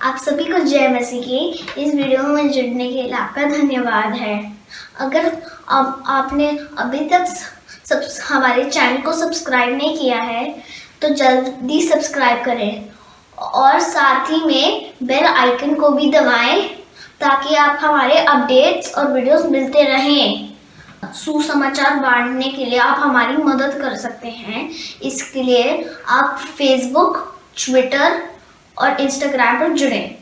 आप सभी को जय मसीह की। इस वीडियो में जुड़ने के लिए आपका धन्यवाद है। अगर आपने अभी तक हमारे चैनल को सब्सक्राइब नहीं किया है तो जल्दी सब्सक्राइब करें और साथ ही में बेल आइकन को भी दबाएं ताकि आप हमारे अपडेट्स और वीडियोस मिलते रहें। सुसमाचार बांटने के लिए आप हमारी मदद कर सकते हैं। इसके लिए आप फेसबुक, ट्विटर और इंस्टाग्राम पर जुड़ें।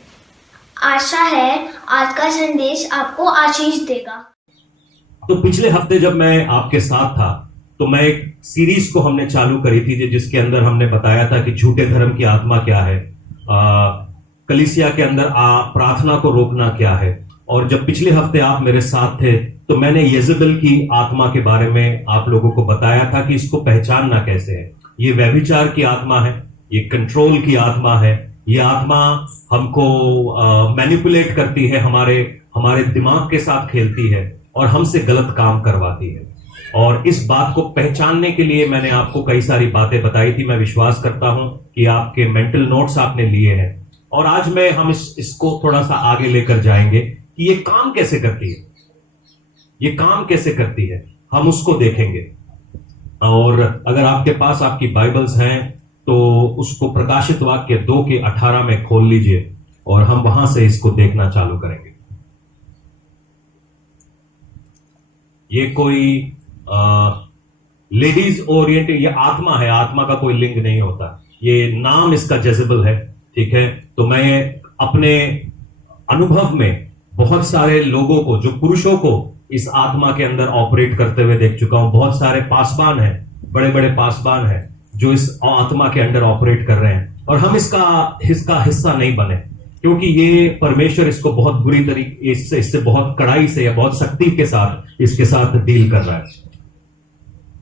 आशा है आज का संदेश आपको आशीष देगा। तो पिछले हफ्ते जब मैं आपके साथ था तो मैं एक सीरीज को हमने चालू करी थी जिसके अंदर हमने बताया था कि झूठे धर्म की आत्मा क्या है, कलीसिया के अंदर प्रार्थना को रोकना क्या है। और जब पिछले हफ्ते आप मेरे साथ थे तो मैंने येजेबेल की आत्मा के बारे में आप लोगों को बताया था कि इसको पहचानना कैसे है। ये व्यभिचार की आत्मा है, ये कंट्रोल की आत्मा है, ये आत्मा हमको मैनिपुलेट करती है, हमारे दिमाग के साथ खेलती है और हमसे गलत काम करवाती है। और इस बात को पहचानने के लिए मैंने आपको कई सारी बातें बताई थी। मैं विश्वास करता हूं कि आपके मेंटल नोट्स आपने लिए हैं और आज हम इसको थोड़ा सा आगे लेकर जाएंगे कि ये काम कैसे करती है, ये काम कैसे करती है, हम उसको देखेंगे। और अगर आपके पास आपकी बाइबल्स हैं तो उसको प्रकाशित वाक्य 2:18 में खोल लीजिए और हम वहां से इसको देखना चालू करेंगे। ये कोई लेडीज ओरिएंटेड ये आत्मा है, आत्मा का कोई लिंग नहीं होता, ये नाम इसका जेजेबल है, ठीक है। तो मैं अपने अनुभव में बहुत सारे लोगों को, जो पुरुषों को इस आत्मा के अंदर ऑपरेट करते हुए देख चुका हूं। बहुत सारे पासबान हैं, बड़े बड़े पासबान हैं जो इस आत्मा के अंदर ऑपरेट कर रहे हैं और हम इसका हिस्सा नहीं बने, क्योंकि ये परमेश्वर इसको बहुत बुरी तरीके इससे बहुत कड़ाई से या बहुत सख्ती के साथ इसके साथ डील कर रहा है।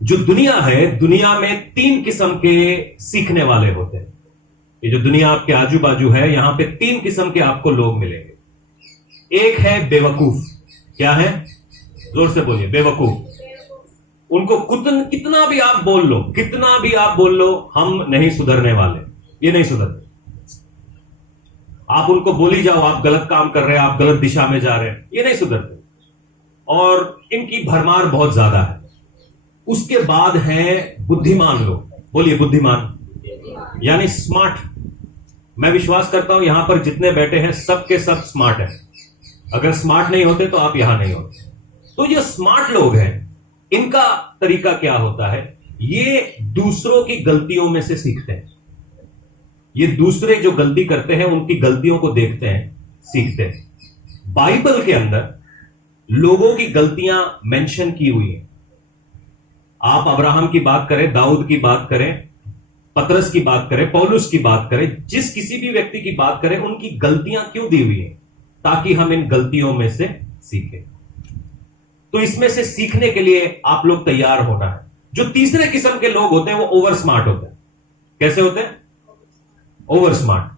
जो दुनिया है, दुनिया में 3 किस्म के सीखने वाले होते हैं। ये जो दुनिया आपके आजू बाजू है, यहां पे 3 किस्म के आपको लोग मिलेंगे। एक है बेवकूफ। क्या है? जोर से बोलिए, बेवकूफ। उनको कितना भी आप बोल लो, हम नहीं सुधरने वाले, ये नहीं सुधरते। आप उनको बोली जाओ आप गलत काम कर रहे हैं, आप गलत दिशा में जा रहे हैं, ये नहीं सुधरते और इनकी भरमार बहुत ज्यादा है। उसके बाद है बुद्धिमान लोग। बोलिए बुद्धिमान, यानी स्मार्ट। मैं विश्वास करता हूं यहां पर जितने बैठे हैं सबके सब स्मार्ट हैं। अगर स्मार्ट नहीं होते तो आप यहां नहीं होते। तो ये स्मार्ट लोग हैं, इनका तरीका क्या होता है? ये दूसरों की गलतियों में से सीखते हैं। ये दूसरे जो गलती करते हैं उनकी गलतियों को देखते हैं, सीखते हैं। बाइबल के अंदर लोगों की गलतियां मेंशन की हुई हैं। आप अब्राहम की बात करें, दाऊद की बात करें, पतरस की बात करें, पौलुस की बात करें, जिस किसी भी व्यक्ति की बात करें, उनकी गलतियां क्यों दी हुई हैं? ताकि हम इन गलतियों में से सीखें। तो इसमें से सीखने के लिए आप लोग तैयार होना है। जो तीसरे किस्म के लोग होते हैं वो ओवर स्मार्ट होते हैं। कैसे होते हैं? Over smart.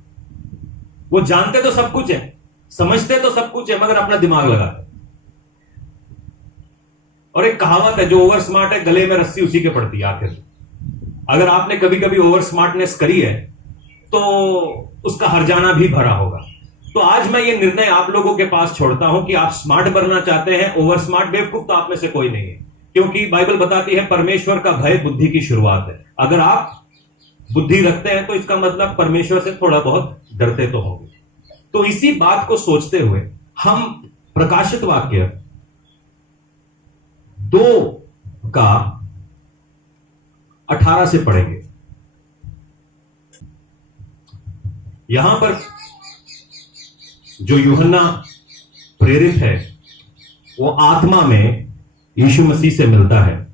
वो जानते तो सब कुछ है, समझते तो सब कुछ है, मगर अपना दिमाग लगाते। और एक कहावत है, जो ओवर स्मार्ट है गले में रस्सी उसी के पड़ती है आखिर। अगर आपने कभी कभी ओवर स्मार्टनेस करी है तो उसका हर्जाना भी भरा होगा। तो आज मैं ये निर्णय आप लोगों के पास छोड़ता हूं कि आप स्मार्ट बनना चाहते हैं, ओवर स्मार्ट। बेवकूफ तो आप में से कोई नहीं है, क्योंकि बाइबल बताती है परमेश्वर का भय बुद्धि की शुरुआत है। अगर आप बुद्धि रखते हैं तो इसका मतलब परमेश्वर से थोड़ा बहुत डरते तो होंगे। तो इसी बात को सोचते हुए हम प्रकाशित वाक्य 2:18 से पढ़ेंगे। यहां पर जो यूहन्ना प्रेरित है वो आत्मा में यीशु मसीह से मिलता है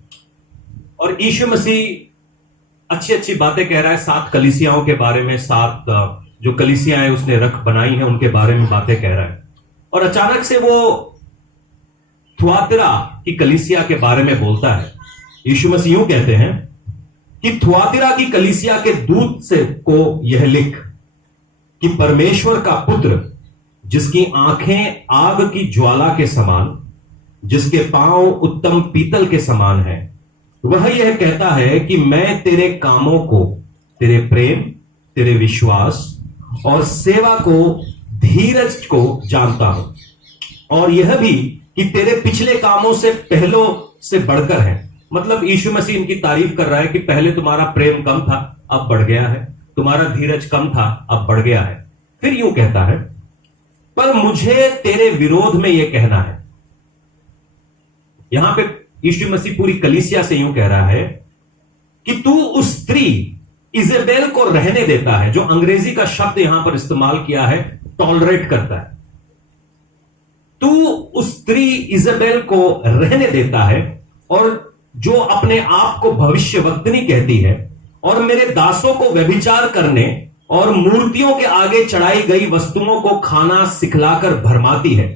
और यीशु मसीह अच्छी अच्छी बातें कह रहा है 7 कलीसियाओं के बारे में। 7 जो कलीसियाएं उसने बनाई हैं उनके बारे में बातें कह रहा है और अचानक से वो थुआतिरा की कलीसिया के बारे में बोलता है। यीशु मसीह यूं कहते हैं कि थुआतिरा की कलीसिया के दूत से को यह लिख कि परमेश्वर का पुत्र, जिसकी आंखें आग की ज्वाला के समान, जिसके पांव उत्तम पीतल के समान हैं, वह यह कहता है कि मैं तेरे कामों को, तेरे प्रेम, तेरे विश्वास और सेवा को धीरज को जानता हूं, और यह भी कि तेरे पिछले कामों से पहलों से बढ़कर है। मतलब यीशु मसीह इनकी तारीफ कर रहा है कि पहले तुम्हारा प्रेम कम था, अब बढ़ गया है, तुम्हारा धीरज कम था, अब बढ़ गया है। फिर यूं कहता है, पर मुझे तेरे विरोध में यह कहना है। यहां पे यीशु मसीह पूरी कलीसिया से यूं कह रहा है कि तू उस स्त्री इजेबेल को रहने देता है, जो अंग्रेजी का शब्द यहां पर इस्तेमाल किया है, टॉलरेट करता है। तू उस स्त्री इजेबेल को रहने देता है, और जो अपने आप को भविष्यवक्तनी कहती है, और मेरे दासों को व्यभिचार करने और मूर्तियों के आगे चढ़ाई गई वस्तुओं को खाना सिखलाकर भरमाती है।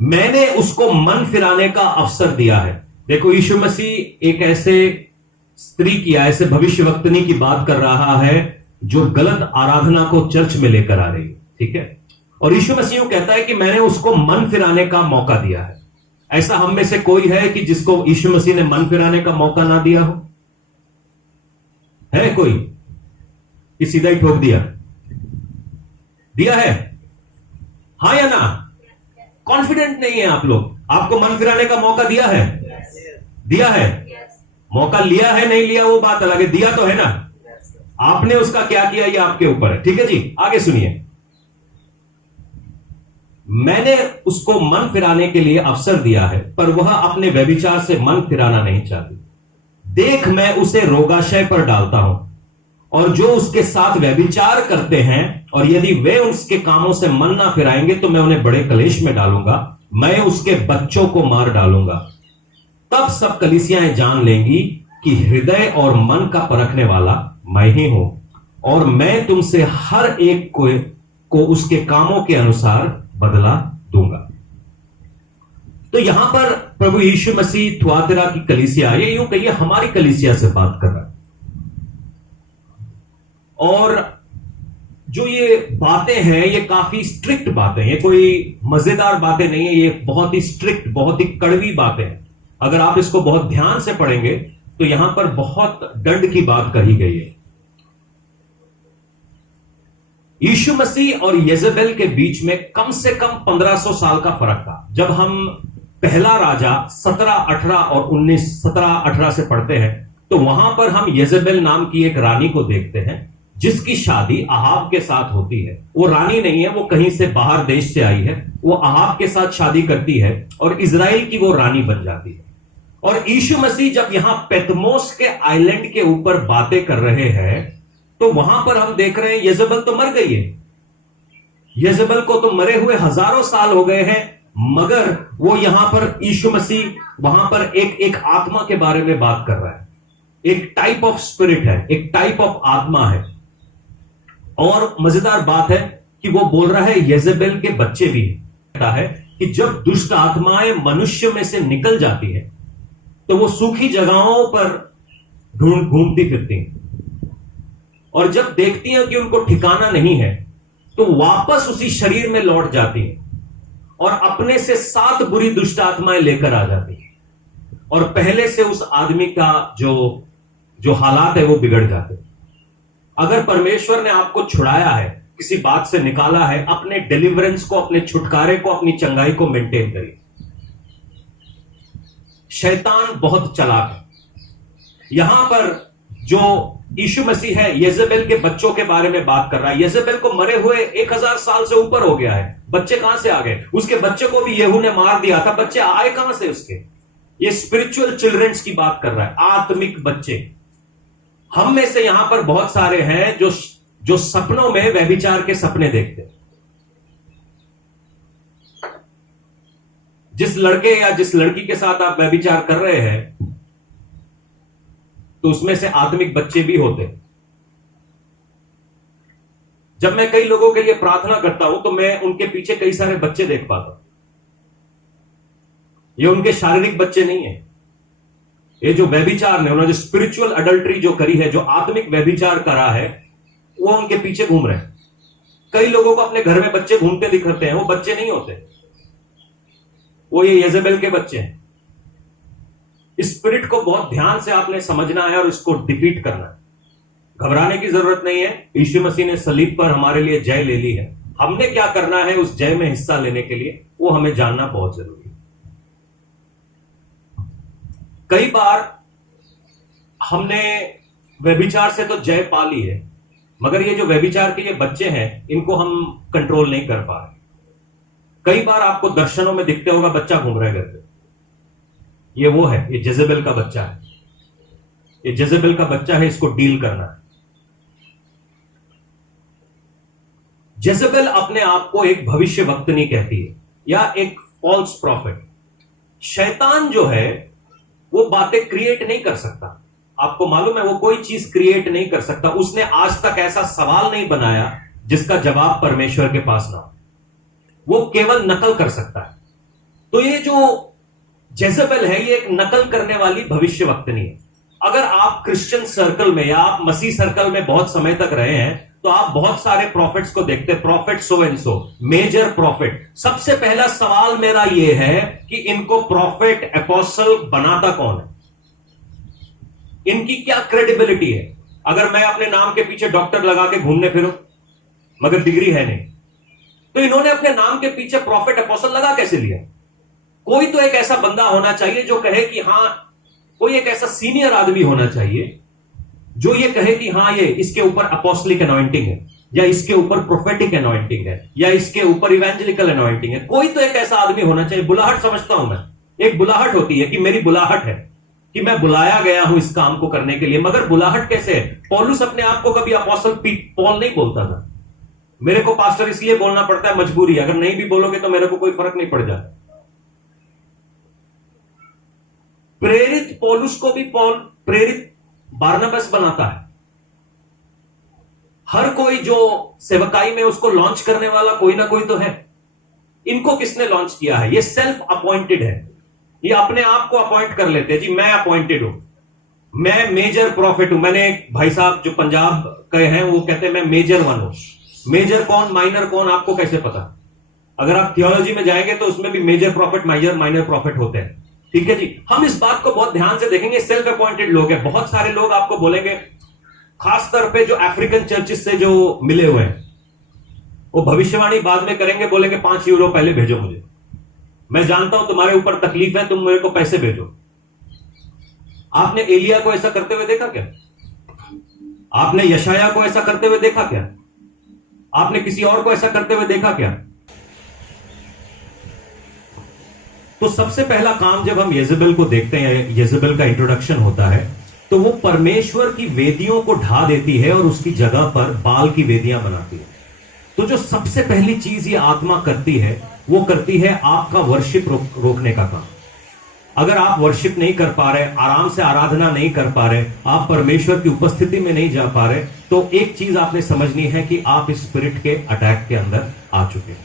मैंने उसको मन फिराने का अवसर दिया है। देखो, यीशु मसीह एक ऐसे स्त्री की, ऐसे भविष्यवक्तनी की बात कर रहा है जो गलत आराधना को चर्च में लेकर आ रही है, ठीक है। और यीशु मसीह कहता है कि मैंने उसको मन फिराने का मौका दिया है। ऐसा हम में से कोई है कि जिसको यीशु मसीह ने मन फिराने का मौका ना दिया हो? है कोई कि सीधा ही ठोक दिया? दिया है? हां या ना? कॉन्फिडेंट नहीं है आप लोग? आपको मन फिराने का मौका दिया है? दिया है? मौका लिया है नहीं लिया वो बात अलग है, दिया तो है ना। आपने उसका क्या किया ये आपके ऊपर है, ठीक है जी। आगे सुनिए, मैंने उसको मन फिराने के लिए अवसर दिया है, पर वह अपने व्यभिचार से मन फिराना नहीं चाहती। देख, मैं उसे रोगाशय पर डालता हूं, और जो उसके साथ व्यभिचार करते हैं, और यदि वे उसके कामों से मन ना फिराएंगे तो मैं उन्हें बड़े कलेश में डालूंगा, मैं उसके बच्चों को मार डालूंगा। तब सब कलीसियाएं जान लेंगी कि हृदय और मन का परखने वाला मैं ही हूं, और मैं तुमसे हर एक को उसके कामों के अनुसार बदला दूंगा। तो यहां पर प्रभु यीशु मसीह थुआतिरा की कलीसिया, ये यूं कहिए हमारी कलीसिया से बात कर रहा है। और जो ये बातें हैं ये काफी स्ट्रिक्ट बातें हैं, ये कोई मजेदार बातें नहीं है, ये बहुत ही स्ट्रिक्ट, बहुत ही कड़वी बातें हैं। अगर आप इसको बहुत ध्यान से पढ़ेंगे तो यहां पर बहुत दंड की बात कही गई है। यीशु मसीह और येजेबेल के बीच में कम से कम 1500 साल का फर्क था। जब हम पहला राजा 17, 18 और 19, 17, 18 से पढ़ते हैं तो वहां पर हम येजेबेल नाम की एक रानी को देखते हैं जिसकी शादी अहाब के साथ होती है। वो रानी नहीं है, वो कहीं से बाहर देश से आई है, वो अहाब के साथ शादी करती है और इजराइल की वो रानी बन जाती है। और यीशु मसीह जब यहां पैतमोस के आइलैंड के ऊपर बातें कर रहे हैं तो वहां पर हम देख रहे हैं येजेबेल तो मर गई है, येजेबेल को तो मरे हुए हजारों साल हो गए हैं, मगर वो यहां पर यीशु मसीह वहां पर एक आत्मा के बारे में बात कर रहा है। एक टाइप ऑफ स्पिरिट है, एक टाइप ऑफ आत्मा है। और मजेदार बात है कि वो बोल रहा है येजेबेल के बच्चे भी कहता है कि जब दुष्ट आत्माएं मनुष्य में से निकल जाती है तो वो सूखी जगहों पर घूमती फिरती हैं, और जब देखती हैं कि उनको ठिकाना नहीं है तो वापस उसी शरीर में लौट जाती हैं और अपने से 7 बुरी दुष्ट आत्माएं लेकर आ जाती हैं, और पहले से उस आदमी का जो हालात है वो बिगड़ जाते हैं। अगर परमेश्वर ने आपको छुड़ाया है, किसी बात से निकाला है, अपने डिलीवरेंस को, अपने छुटकारे को, अपनी चंगाई को मेंटेन करिए। शैतान बहुत चालाक है। यहां पर जो यीशु मसीह है येजेबेल के बच्चों के बारे में बात कर रहा है। येजेबेल को मरे हुए 1000 साल से ऊपर हो गया है, बच्चे कहां से आ गए? उसके बच्चे को भी यहू ने मार दिया था, बच्चे आए कहां से उसके? ये स्पिरिचुअल चिल्ड्रंस की बात कर रहा है, आत्मिक बच्चे। हम में से यहां पर बहुत सारे हैं जो सपनों में व्यभिचार के सपने देखते हैं। जिस लड़के या जिस लड़की के साथ आप व्यभिचार कर रहे हैं तो उसमें से आत्मिक बच्चे भी होते हैं। जब मैं कई लोगों के लिए प्रार्थना करता हूं तो मैं उनके पीछे कई सारे बच्चे देख पाता हूं। ये उनके शारीरिक बच्चे नहीं है, ये जो व्यभिचार ने, उन्होंने जो स्पिरिचुअल अडल्ट्री जो करी है, जो आत्मिक व्यभिचार करा है, वो उनके पीछे घूम रहे हैं। कई लोगों को अपने घर में बच्चे घूमते दिखते हैं, वो बच्चे नहीं होते, वो ये येजेबेल के बच्चे हैं। स्पिरिट को बहुत ध्यान से आपने समझना है और इसको डिफीट करना है। घबराने की जरूरत नहीं है, यीशु मसीह ने सलीब पर हमारे लिए जय ले ली है। हमने क्या करना है उस जय में हिस्सा लेने के लिए, वो हमें जानना बहुत जरूरी है। कई बार हमने व्यभिचार से तो जय पा ली है, मगर ये जो व्यभिचार के ये बच्चे हैं इनको हम कंट्रोल नहीं कर पा रहे। कई बार आपको दर्शनों में दिखते होगा बच्चा घूम रहा है घर पे, ये वो है, ये जेजेबेल का बच्चा है, ये जेजेबेल का बच्चा है, इसको डील करना है। जेजेबेल अपने आप को एक भविष्य वक्त नहीं कहती है या एक फॉल्स प्रॉफिट। शैतान जो है वो बातें क्रिएट नहीं कर सकता, आपको मालूम है, वो कोई चीज क्रिएट नहीं कर सकता। उसने आज तक ऐसा सवाल नहीं बनाया जिसका जवाब परमेश्वर के पास ना हो, वो केवल नकल कर सकता है। तो ये जो जेजेबेल है ये एक नकल करने वाली भविष्यवक्तनी है। अगर आप क्रिश्चियन सर्कल में या आप मसीह सर्कल में बहुत समय तक रहे हैं तो आप बहुत सारे प्रॉफिट्स को देखते हैं, profit so and so, major profit. सबसे पहला सवाल मेरा यह है कि इनको प्रॉफिट एपोस्टल बनाता कौन है, इनकी क्या क्रेडिबिलिटी है। अगर मैं अपने नाम के पीछे डॉक्टर लगा के घूमने फिरूं मगर डिग्री है नहीं, तो इन्होंने अपने नाम के पीछे प्रॉफिट एपोस्टल लगा कैसे लिया। कोई तो एक ऐसा बंदा होना चाहिए जो कहे कि हां, कोई एक ऐसा सीनियर आदमी होना चाहिए जो ये कहे कि हां, ये इसके ऊपर अपोस्टलिक अनॉइंटिंग है, या इसके ऊपर प्रोफेटिक अनॉइंटिंग है, या इसके ऊपर इवेंजलिकल अनॉइंटिंग है। कोई तो एक ऐसा आदमी होना चाहिए। बुलाहट समझता हूं मैं, एक बुलाहट होती है कि मेरी बुलाहट है कि मैं बुलाया गया हूं इस काम को करने के लिए। मगर बुलाहट कैसे है? पौलुस अपने आप को कभी अपोस्टल पॉल नहीं बोलता था। मेरे को पास्टर इसलिए बोलना पड़ता है, मजबूरी, अगर नहीं भी बोलोगे तो मेरे को कोई फर्क नहीं पड़ जाता। प्रेरित पौलुस को भी पॉल प्रेरित बारनबास बनाता है। हर कोई जो सेवकाई में उसको लॉन्च करने वाला कोई ना कोई तो है। इनको किसने लॉन्च किया है? ये सेल्फ अपॉइंटेड है, ये अपने आप को अपॉइंट कर लेते हैं, जी मैं अपॉइंटेड हूं, मैं मेजर प्रॉफिट हूं। मैंने एक भाई साहब जो पंजाब के हैं वो कहते हैं मैं मेजर वन हूं। मेजर कौन माइनर कौन आपको कैसे पता? अगर आप थियोलॉजी में जाएंगे तो उसमें भी मेजर प्रॉफिट माइनर प्रॉफिट होते हैं। ठीक है जी, हम इस बात को बहुत ध्यान से देखेंगे। सेल्फ अपॉइंटेड लोग हैं। बहुत सारे लोग आपको बोलेंगे, खासतौर पे जो अफ्रीकन चर्चेस से जो मिले हुए हैं, वो भविष्यवाणी बाद में करेंगे, बोलेंगे 5 यूरो पहले भेजो मुझे, मैं जानता हूं तुम्हारे ऊपर तकलीफ है, तुम मेरे को पैसे भेजो। आपने एलिया को ऐसा करते हुए देखा क्या? आपने यशाया को ऐसा करते हुए देखा क्या? आपने किसी और को ऐसा करते हुए देखा क्या? तो सबसे पहला काम जब हम येजेबेल को देखते हैं, येजेबेल का इंट्रोडक्शन होता है, तो वो परमेश्वर की वेदियों को ढा देती है और उसकी जगह पर बाल की वेदियां बनाती है। तो जो सबसे पहली चीज ये आत्मा करती है वो करती है आपका वर्शिप रोकने का काम। अगर आप वर्शिप नहीं कर पा रहे, आराम से आराधना नहीं कर पा रहे, आप परमेश्वर की उपस्थिति में नहीं जा पा रहे, तो एक चीज आपने समझनी है कि आप इस स्पिरिट के अटैक के अंदर आ चुके हैं।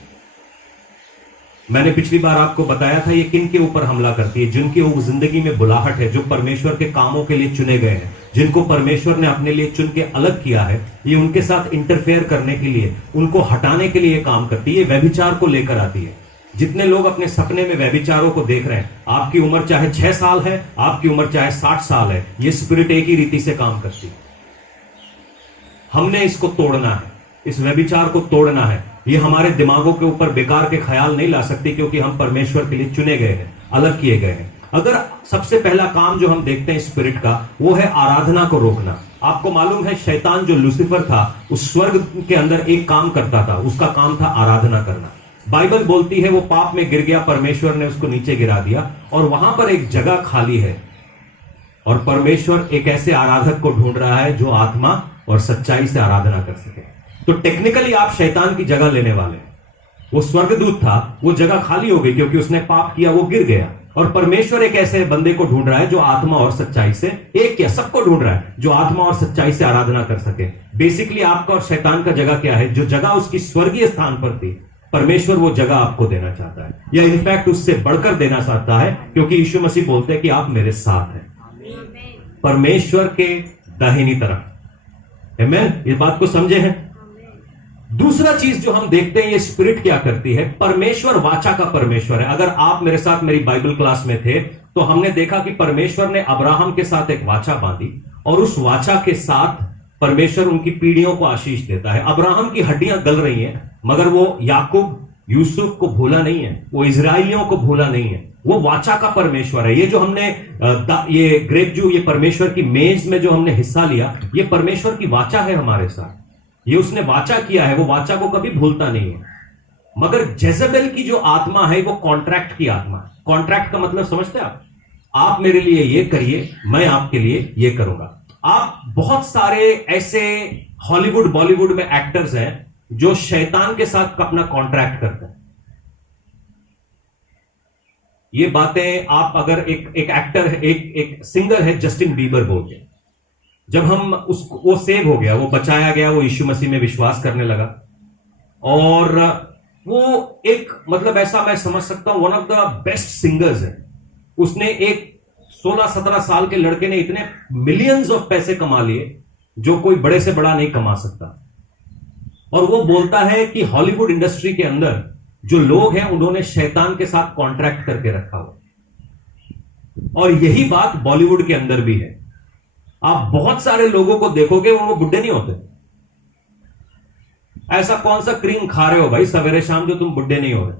मैंने पिछली बार आपको बताया था ये किन के ऊपर हमला करती है, जिनकी वो जिंदगी में बुलाहट है, जो परमेश्वर के कामों के लिए चुने गए हैं, जिनको परमेश्वर ने अपने लिए चुन के अलग किया है। ये उनके साथ इंटरफेयर करने के लिए, उनको हटाने के लिए काम करती है। ये व्यभिचार को लेकर आती है। जितने लोग अपने सपने में व्यभिचारों को देख रहे हैं, आपकी उम्र चाहे 6 साल है, आपकी उम्र चाहे 60 साल है, ये स्पिरिट एक ही रीति से काम करती है। हमने इसको तोड़ना है, इस व्यभिचार को तोड़ना है। ये हमारे दिमागों के ऊपर बेकार के ख्याल नहीं ला सकती, क्योंकि हम परमेश्वर के लिए चुने गए हैं, अलग किए गए हैं। अगर सबसे पहला काम जो हम देखते हैं स्पिरिट का, वो है आराधना को रोकना। आपको मालूम है शैतान जो लूसीफर था, उस स्वर्ग के अंदर एक काम करता था, उसका काम था आराधना करना। बाइबल बोलती है वो पाप में गिर गया, परमेश्वर ने उसको नीचे गिरा दिया, और वहां पर एक जगह खाली है, और परमेश्वर एक ऐसे आराधक को ढूंढ रहा है जो आत्मा और सच्चाई से आराधना कर सके। तो टेक्निकली आप शैतान की जगह लेने वाले हैं। वो स्वर्गदूत था, वो जगह खाली हो गई क्योंकि उसने पाप किया, वो गिर गया, और परमेश्वर एक ऐसे बंदे को ढूंढ रहा है जो आत्मा और सच्चाई से, एक क्या सबको ढूंढ रहा है जो आत्मा और सच्चाई से आराधना कर सके। बेसिकली आपका और शैतान का जगह क्या है? जो जगह उसकी स्वर्गीय स्थान पर थी, परमेश्वर वो जगह आपको देना चाहता है, या इनफैक्ट उससे बढ़कर देना चाहता है, क्योंकि यीशु मसीह बोलते हैं कि आप मेरे साथ हैं, परमेश्वर के दाहिनी तरफ। आमीन। इस बात को समझे हैं? दूसरा चीज जो हम देखते हैं, ये स्पिरिट क्या करती है? परमेश्वर वाचा का परमेश्वर है। अगर आप मेरे साथ मेरी बाइबल क्लास में थे तो हमने देखा कि परमेश्वर ने अब्राहम के साथ एक वाचा बांधी, और उस वाचा के साथ परमेश्वर उनकी पीढ़ियों को आशीष देता है। अब्राहम की हड्डियां गल रही हैं, मगर वो याकूब यूसुफ को भूला नहीं है, वो इजराइलियों को भूला नहीं है। वो वाचा का परमेश्वर है। ये जो हमने ये ग्रेप जू, ये परमेश्वर की मेज में जो हमने हिस्सा लिया, ये परमेश्वर की वाचा है हमारे साथ। ये उसने वाचा किया है, वो वाचा को कभी भूलता नहीं है। मगर जेजेबेल की जो आत्मा है वो कॉन्ट्रैक्ट की आत्मा है। कॉन्ट्रैक्ट का मतलब समझते हैं आप मेरे लिए ये करिए, मैं आपके लिए ये करूंगा। आप बहुत सारे ऐसे हॉलीवुड बॉलीवुड में एक्टर्स हैं जो शैतान के साथ अपना कॉन्ट्रैक्ट करते हैं। ये बातें आप अगर एक एक्टर, एक सिंगर है जस्टिन बीबर बोल के, जब हम उसको, वो सेव हो गया, वो बचाया गया, वो यीशु मसीह में विश्वास करने लगा, और वो एक मतलब ऐसा मैं समझ सकता हूं one of the best singers है। उसने एक 16-17 साल के लड़के ने इतने मिलियंस ऑफ पैसे कमा लिए जो कोई बड़े से बड़ा नहीं कमा सकता। और वो बोलता है कि हॉलीवुड इंडस्ट्री के अंदर जो लोग हैं उन्होंने शैतान के साथ कॉन्ट्रैक्ट करके रखा हुआ। और यही बात बॉलीवुड के अंदर भी है। आप बहुत सारे लोगों को देखोगे वो बुढ़े नहीं होते। ऐसा कौन सा क्रीम खा रहे हो भाई सवेरे शाम जो तुम बुढ़े नहीं हो रहे?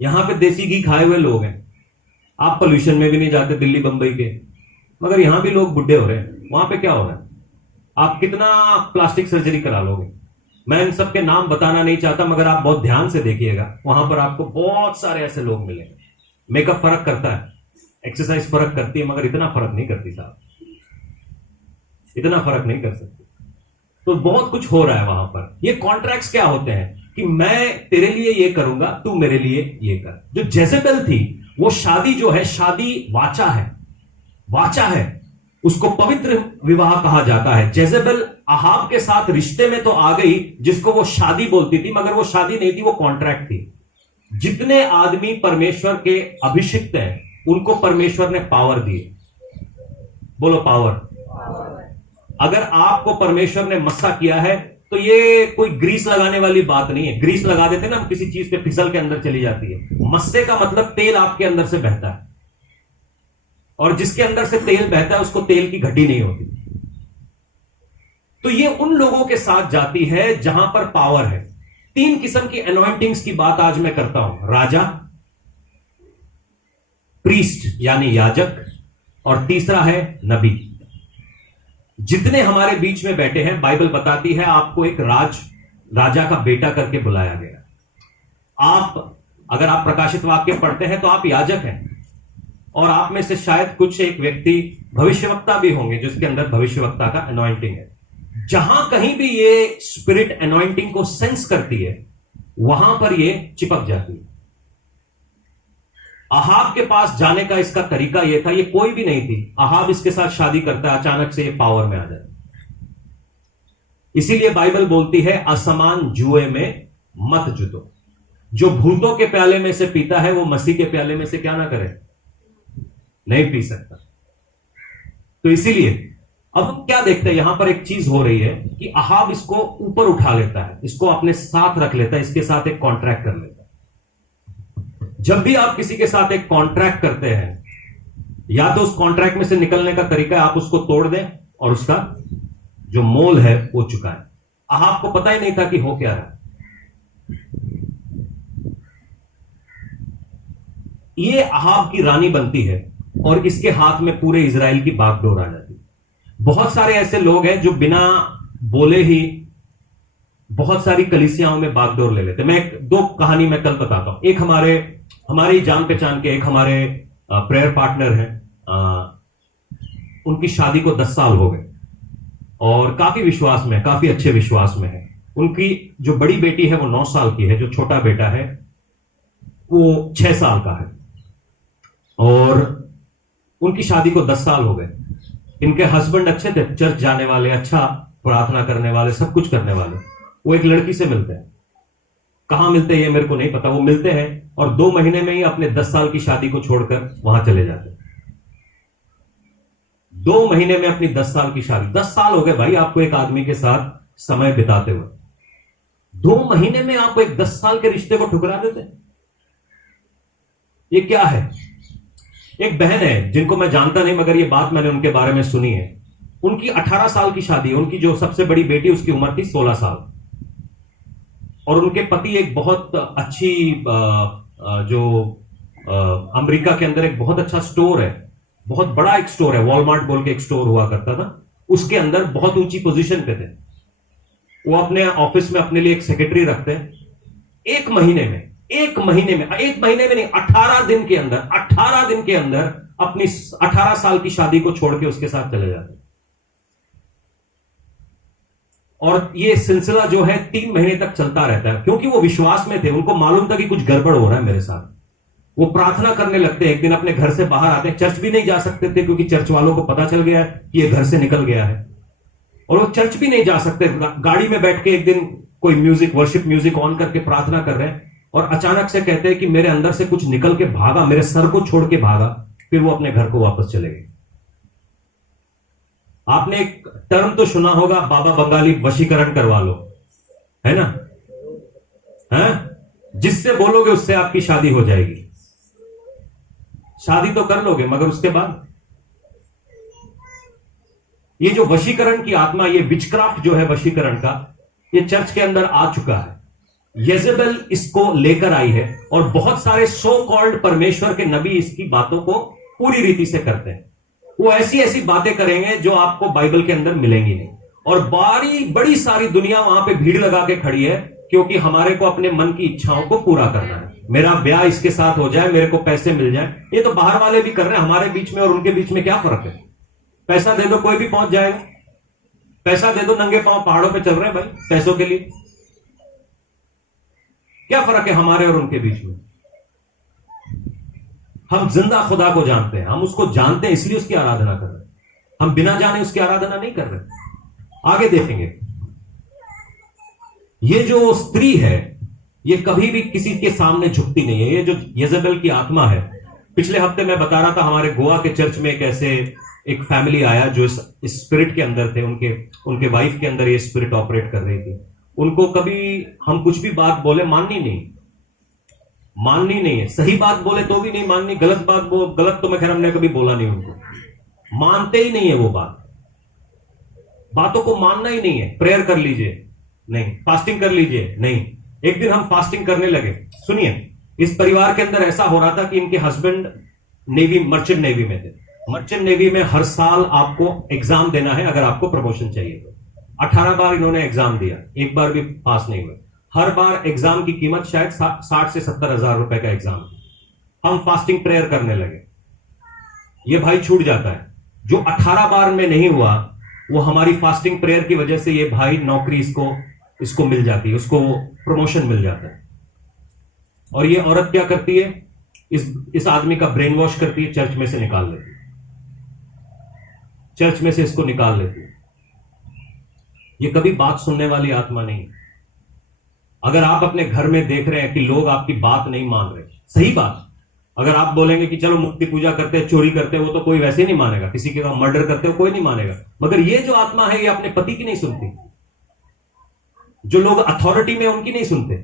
यहां पे देसी घी खाए हुए लोग हैं। आप पोल्यूशन में भी नहीं जाते दिल्ली बंबई के, मगर यहां भी लोग बुढ़े हो रहे हैं। वहां पे क्या हो रहा है? आप कितना प्लास्टिक सर्जरी करा लोगे? मैं इन सब के नाम बताना नहीं चाहता, मगर आप बहुत ध्यान से देखिएगा, वहां पर आपको बहुत सारे ऐसे लोग मिलेंगे। मेकअप फर्क करता है, एक्सरसाइज फर्क करती है, मगर इतना फर्क नहीं करती साहब, इतना फर्क नहीं कर सकती। तो बहुत कुछ हो रहा है वहां पर। ये कॉन्ट्रैक्ट्स क्या होते हैं कि मैं तेरे लिए ये करूंगा, तू मेरे लिए ये कर। जो जेजेबेल थी, वो शादी जो है, शादी वाचा है, वाचा है, उसको पवित्र विवाह कहा जाता है। जेजेबेल अहाब के साथ रिश्ते में तो आ गई, जिसको वो शादी बोलती थी, मगर वो शादी नहीं थी, वो कॉन्ट्रैक्ट थी। जितने आदमी परमेश्वर के अभिषिक्त हैं उनको परमेश्वर ने पावर दी। बोलो पावर। अगर आपको परमेश्वर ने मस्सा किया है तो ये कोई ग्रीस लगाने वाली बात नहीं है। ग्रीस लगा देते ना हम किसी चीज पे, फिसल के अंदर चली जाती है। मस्से का मतलब तेल आपके अंदर से बहता है, और जिसके अंदर से तेल बहता है उसको तेल की घटी नहीं होती। तो ये उन लोगों के साथ जाती है जहां पर पावर है। 3 किस्म की अनॉइंटिंग्स की बात आज मैं करता हूं, राजा, प्रीस्ट यानी याजक, और तीसरा है नबी। जितने हमारे बीच में बैठे हैं, बाइबल बताती है आपको एक राजा का बेटा करके बुलाया गया। आप अगर आप प्रकाशित वाक्य पढ़ते हैं तो आप याजक हैं, और आप में से शायद कुछ एक व्यक्ति भविष्यवक्ता भी होंगे जिसके अंदर भविष्यवक्ता का अनॉइंटिंग है। जहां कहीं भी ये स्पिरिट अनॉइंटिंग को सेंस करती है वहां पर ये चिपक जाती है। अहाब के पास जाने का इसका तरीका यह था, ये कोई भी नहीं थी, अहाब इसके साथ शादी करता है, अचानक से ये पावर में आ जाए। इसीलिए बाइबल बोलती है असमान जुए में मत जुतो। जो भूतों के प्याले में से पीता है वो मसीह के प्याले में से क्या ना करे, नहीं पी सकता। तो इसीलिए अब हम क्या देखते हैं, यहां पर एक चीज हो रही है कि अहाब इसको ऊपर उठा लेता है, इसको अपने साथ रख लेता है, इसके साथ एक कॉन्ट्रैक्ट कर लेता है। जब भी आप किसी के साथ एक कॉन्ट्रैक्ट करते हैं, या तो उस कॉन्ट्रैक्ट में से निकलने का तरीका है आप उसको तोड़ दें और उसका जो मोल है वो चुकाएं। अहाब को पता ही नहीं था कि हो क्या रहा। ये अहाब की रानी बनती है और इसके हाथ में पूरे इजराइल की बागडोर आ जाती है। बहुत सारे ऐसे लोग हैं जो बिना बोले ही बहुत सारी कलीसियाओं में बागडोर ले लेते। मैं 2 कहानी मैं कल बताता हूं। एक हमारी जान पहचान के एक हमारे प्रेयर पार्टनर हैं, उनकी शादी को 10 साल हो गए और काफी विश्वास में, काफी अच्छे विश्वास में है। उनकी जो बड़ी बेटी है वो 9 साल की है, जो छोटा बेटा है वो 6 साल का है, और उनकी शादी को 10 साल हो गए। इनके हस्बैंड अच्छे थे, चर्च जाने वाले, अच्छा प्रार्थना करने वाले, सब कुछ करने वाले। वो एक लड़की से मिलते हैं, कहां मिलते हैं ये मेरे को नहीं पता, वो मिलते हैं और 2 महीने में ही अपने 10 साल की शादी को छोड़कर वहां चले जाते हैं। 2 महीने में अपनी 10 साल की शादी। 10 साल हो गए भाई आपको एक आदमी के साथ समय बिताते हुए, 2 महीने में आप एक 10 साल के रिश्ते को ठुकरा देते हैं। ये क्या है? एक बहन है जिनको मैं जानता नहीं, मगर ये बात मैंने उनके बारे में सुनी है। उनकी 18 साल की शादी, उनकी जो सबसे बड़ी बेटी उसकी उम्र थी 16 साल। और उनके पति एक बहुत अच्छी जो अमेरिका के अंदर एक बहुत अच्छा स्टोर है, बहुत बड़ा एक स्टोर है, वॉलमार्ट बोल के एक स्टोर हुआ करता था, उसके अंदर बहुत ऊंची पोजीशन पे थे। वो अपने ऑफिस में अपने लिए एक सेक्रेटरी रखते हैं। एक महीने में नहीं, 18 दिन के अंदर अपनी 18 साल की शादी को छोड़ के उसके साथ चले जाते। और ये सिलसिला जो है 3 महीने तक चलता रहता है, क्योंकि वो विश्वास में थे, उनको मालूम था कि कुछ गड़बड़ हो रहा है मेरे साथ। वो प्रार्थना करने लगते, एक दिन अपने घर से बाहर आते, चर्च भी नहीं जा सकते थे क्योंकि चर्च वालों को पता चल गया है कि ये घर से निकल गया है, और वो चर्च भी नहीं जा सकते। गाड़ी में बैठ के एक दिन कोई म्यूजिक, वर्शिप म्यूजिक ऑन करके प्रार्थना कर रहे हैं, और अचानक से कहते हैं कि मेरे अंदर से कुछ निकल के भागा, मेरे सर को छोड़ के भागा। फिर वो अपने घर को वापस चले गए। आपने एक टर्म तो सुना होगा, बाबा बंगाली वशीकरण करवा लो, है ना? जिससे बोलोगे उससे आपकी शादी हो जाएगी। शादी तो कर लोगे, मगर उसके बाद ये जो वशीकरण की आत्मा, ये विचक्राफ्ट जो है वशीकरण का, ये चर्च के अंदर आ चुका है। येजेबेल इसको लेकर आई है, और बहुत सारे सो कॉल्ड परमेश्वर के नबी इसकी बातों को पूरी रीति से करते हैं। वो ऐसी ऐसी बातें करेंगे जो आपको बाइबल के अंदर मिलेंगी नहीं, और बड़ी सारी दुनिया वहां पे भीड़ लगा के खड़ी है, क्योंकि हमारे को अपने मन की इच्छाओं को पूरा करना है। मेरा ब्याह इसके साथ हो जाए, मेरे को पैसे मिल जाए। ये तो बाहर वाले भी कर रहे हैं, हमारे बीच में और उनके बीच में क्या फर्क है? पैसा दे दो, कोई भी पहुंच जाएगा। पैसा दे दो, नंगे पांव पहाड़ों पे चल रहे हैं भाई पैसों के लिए। क्या फर्क है हमारे और उनके बीच में? हम जिंदा खुदा को जानते हैं, हम उसको जानते हैं, इसलिए उसकी आराधना कर रहे हैं। हम बिना जाने उसकी आराधना नहीं कर रहे। आगे देखेंगे, ये जो स्त्री है, ये कभी भी किसी के सामने झुकती नहीं है। ये जो येजेबेल की आत्मा है, पिछले हफ्ते मैं बता रहा था, हमारे गोवा के चर्च में एक फैमिली आया जो इस स्पिरिट के अंदर थे। उनके वाइफ के अंदर ये स्पिरिट ऑपरेट कर रही थी। उनको कभी हम कुछ भी बात बोले माननी नहीं है। सही बात बोले तो भी नहीं माननी, गलत तो मैं खैर हमने कभी बोला नहीं उनको, मानते ही नहीं है वो बातों को मानना ही नहीं है। प्रेयर कर लीजिए, नहीं। फास्टिंग कर लीजिए, नहीं। एक दिन हम फास्टिंग करने लगे। सुनिए, इस परिवार के अंदर ऐसा हो रहा था कि इनके हस्बैंड मर्चेंट नेवी में थे। मर्चेंट नेवी में हर साल आपको एग्जाम देना है अगर आपको प्रमोशन चाहिए तो। 18 बार इन्होंने एग्जाम दिया, एक बार भी पास नहीं हुए। हर बार एग्जाम की कीमत शायद 60 से 70 हजार रुपए का एग्जाम। हम फास्टिंग प्रेयर करने लगे, ये भाई छूट जाता है। जो 18 बार में नहीं हुआ, वो हमारी फास्टिंग प्रेयर की वजह से ये भाई नौकरी इसको मिल जाती है, उसको प्रमोशन मिल जाता है। और ये औरत क्या करती है, इस आदमी का ब्रेन वॉश करती है, चर्च में से निकाल लेती है, चर्च में से इसको निकाल लेती है। ये कभी बात सुनने वाली आत्मा नहीं। अगर आप अपने घर में देख रहे हैं कि लोग आपकी बात नहीं मान रहे, सही बात, अगर आप बोलेंगे कि चलो मुक्ति पूजा करते हैं, चोरी करते हैं, वो तो कोई वैसे ही नहीं मानेगा। किसी के मर्डर करते हो कोई नहीं मानेगा। मगर ये जो आत्मा है, ये अपने पति की नहीं सुनती। जो लोग अथॉरिटी में उनकी नहीं सुनते,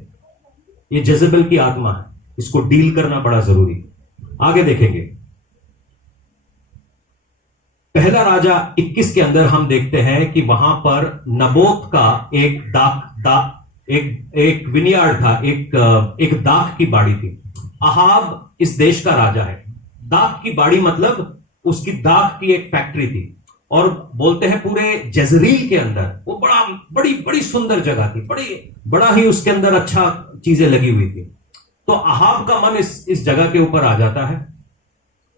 ये जेजेबेल की आत्मा है। इसको डील करना बड़ा जरूरी। आगे देखेंगे, पहला राजा 21 के अंदर हम देखते हैं कि वहां पर नबोत का एक विनियार्ड था, एक दाख की बाड़ी थी। अहाब इस देश का राजा है। दाख की बाड़ी मतलब उसकी दाख की एक फैक्ट्री थी, और बोलते हैं पूरे जजरील के अंदर वो बड़ी सुंदर जगह थी, बड़ा ही उसके अंदर अच्छा चीजें लगी हुई थी। तो अहाब का मन इस जगह के ऊपर आ जाता है,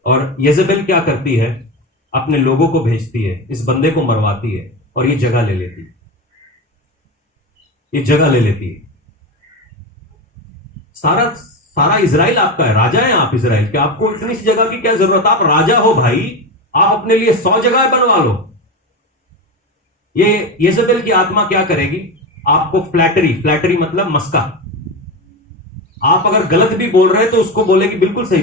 और येजेबेल क्या करती है, अपने लोगों को भेजती है, इस बंदे को मरवाती है, और ये जगह ले लेती है। सारा इजराइल आपका है, राजा है आप इजराइल के। आपको इतनी सी जगह की क्या जरूरत, आप राजा हो भाई, आप अपने लिए 100 जगह बनवा लो। ये येजेबेल की आत्मा क्या करेगी, आपको फ्लैटरी मतलब मस्का। आप अगर गलत भी बोल रहे हैं तो उसको बोलेगी बिल्कुल सही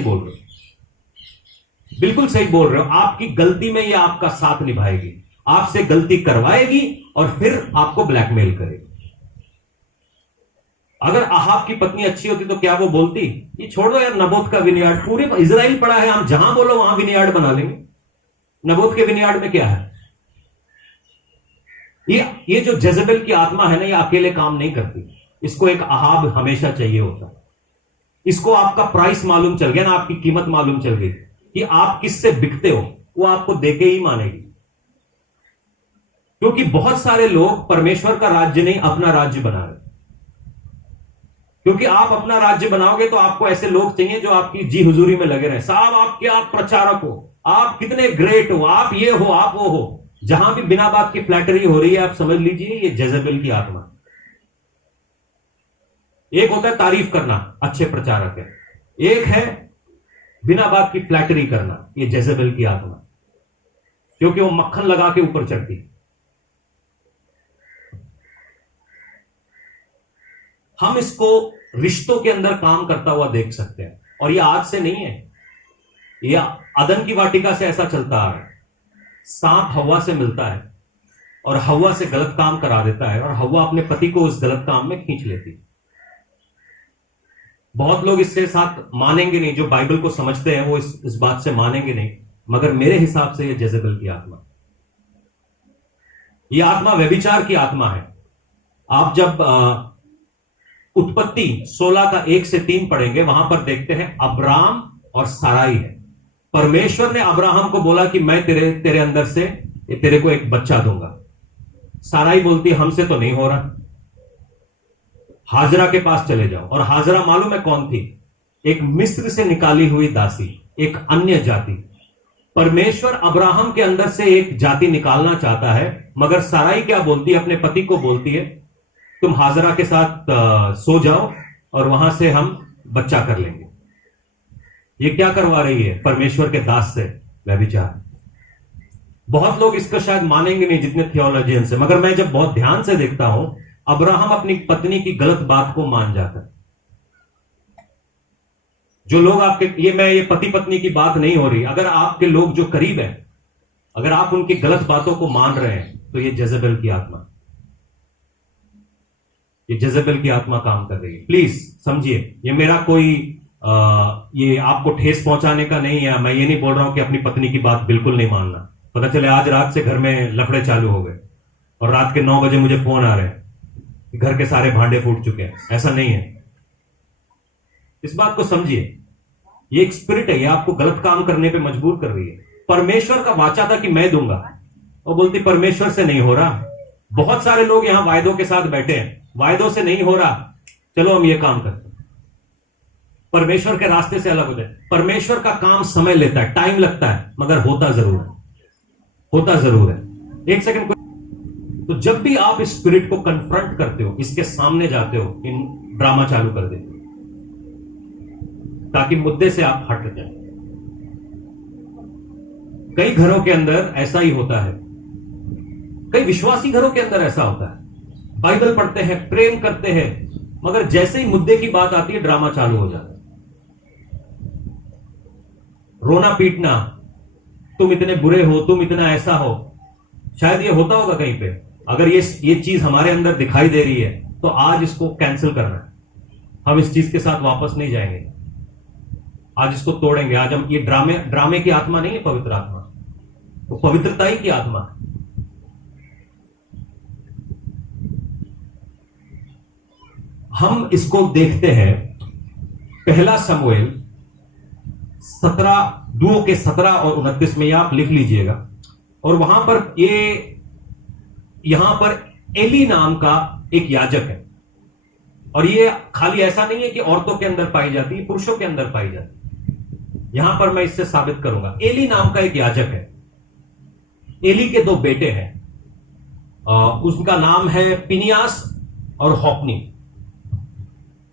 बोल रहे हो, आपकी गलती में ये आपका साथ निभाएगी, आपसे गलती करवाएगी, और फिर आपको ब्लैकमेल करेगी। अगर अहाब की पत्नी अच्छी होती तो क्या वो बोलती, ये छोड़ दो यार, नबोत का विनियार्ड पूरे इजराइल पड़ा है, हम जहां बोलो वहां विनियार्ड बना लेंगे, नबोत के विनियार्ड में क्या है। ये जो जेजेबेल की आत्मा है ना, ये अकेले काम नहीं करती। इसको एक अहाब हमेशा चाहिए होता है। इसको आपका प्राइस मालूम चल गया ना, आपकी कीमत मालूम चल गई कि आप किससे बिकते हो, वो आपको देके ही मानेगी। क्योंकि बहुत सारे लोग परमेश्वर का राज्य नहीं अपना राज्य बना रहे। क्योंकि आप अपना राज्य बनाओगे तो आपको ऐसे लोग चाहिए जो आपकी जी हुजूरी में लगे रहे। साहब आप प्रचारक हो, आप कितने ग्रेट हो, आप ये हो, आप वो हो। जहां भी बिना बात की फ्लैटरी हो रही है, आप समझ लीजिए ये जेजेबेल की आत्मा। एक होता है तारीफ करना, अच्छे प्रचारक है। एक है बिना बात की फ्लैटरी करना, ये जेजेबेल की आत्मा। क्योंकि वो मक्खन लगा के ऊपर चढ़ती। हम इसको रिश्तों के अंदर काम करता हुआ देख सकते हैं। और ये आज से नहीं है, ये अदन की वाटिका से ऐसा चलता आ रहा है। सांप हवा से मिलता है और हवा से गलत काम करा देता है, और हवा अपने पति को उस गलत काम में खींच लेती है। बहुत लोग इसके साथ मानेंगे नहीं, जो बाइबल को समझते हैं वो इस बात से मानेंगे नहीं, मगर मेरे हिसाब से ये जेजेबेल की आत्मा, ये आत्मा व्यभिचार की आत्मा है। आप जब उत्पत्ति 16 का 1 से 3 पढ़ेंगे, वहां पर देखते हैं अब्राम और साराई है। परमेश्वर ने अब्राहम को बोला कि मैं तेरे अंदर से तेरे को एक बच्चा दूंगा। साराई बोलती हमसे तो नहीं हो रहा, हाजरा के पास चले जाओ। और हाजरा मालूम है कौन थी? एक मिस्र से निकाली हुई दासी, एक अन्य जाति। परमेश्वर अब्राहम के अंदर से एक जाति निकालना चाहता है, मगर साराई क्या बोलती है? अपने पति को बोलती है तुम हाजरा के साथ सो जाओ और वहां से हम बच्चा कर लेंगे। ये क्या करवा रही है? परमेश्वर के दास से व्यभिचार। बहुत लोग इसका शायद मानेंगे नहीं, जितने थियोलॉजियन से, मगर मैं जब बहुत ध्यान से देखता हूं, अब्राहम अपनी पत्नी की गलत बात को मान जाता है। जो लोग आपके, ये पति पत्नी की बात नहीं हो रही, अगर आपके लोग जो करीब है, अगर आप उनकी गलत बातों को मान रहे हैं, तो ये जेजेबेल की आत्मा, ये जेजेबेल की आत्मा काम कर रही है। प्लीज समझिए, ये मेरा कोई ये आपको ठेस पहुंचाने का नहीं है। मैं ये नहीं बोल रहा हूं कि अपनी पत्नी की बात बिल्कुल नहीं मानना। पता चले आज रात से घर में लफड़े चालू हो गए और रात के 9 बजे मुझे फोन आ रहे हैं, घर के सारे भांडे फूट चुके हैं। ऐसा नहीं है। इस बात को समझिए, ये एक स्पिरिट है, ये आपको गलत काम करने पे मजबूर कर रही है। परमेश्वर का वाचा था कि मैं दूंगा, और बोलती परमेश्वर से नहीं हो रहा। बहुत सारे लोग यहां वायदों के साथ बैठे हैं, वायदों से नहीं हो रहा, चलो हम ये काम करते हैं, परमेश्वर के रास्ते से अलग हो जाए। परमेश्वर का काम समय लेता है, टाइम लगता है, मगर होता जरूर है, होता जरूर है। एक सेकंड। तो जब भी आप इस स्पिरिट को कन्फ्रंट करते हो, इसके सामने जाते हो, इन ड्रामा चालू कर देते हो ताकि मुद्दे से आप हट जाए। कई घरों के अंदर ऐसा ही होता है, कई विश्वासी घरों के अंदर ऐसा होता है। बाइबल पढ़ते हैं, प्रेम करते हैं, मगर जैसे ही मुद्दे की बात आती है, ड्रामा चालू हो जाता है। रोना पीटना, तुम इतने बुरे हो, तुम इतना ऐसा हो। शायद ये होता होगा कहीं पे। अगर ये चीज हमारे अंदर दिखाई दे रही है, तो आज इसको कैंसिल करना है। हम इस चीज के साथ वापस नहीं जाएंगे, आज इसको तोड़ेंगे। आज हम, ये ड्रामे की आत्मा नहीं है, पवित्र आत्मा, वो पवित्रता ही की आत्मा है। हम इसको देखते हैं, पहला शमूएल 17 2 के 17 और 29 में, आप लिख लीजिएगा। और वहां पर यहां पर एली नाम का एक याजक है, और ये खाली ऐसा नहीं है कि औरतों के अंदर पाई जाती है, पुरुषों के अंदर पाई जाती है। यहां पर मैं इससे साबित करूंगा। एली नाम का एक याजक है। एली के 2 बेटे हैं, उनका नाम है पिनियास और होप्नी।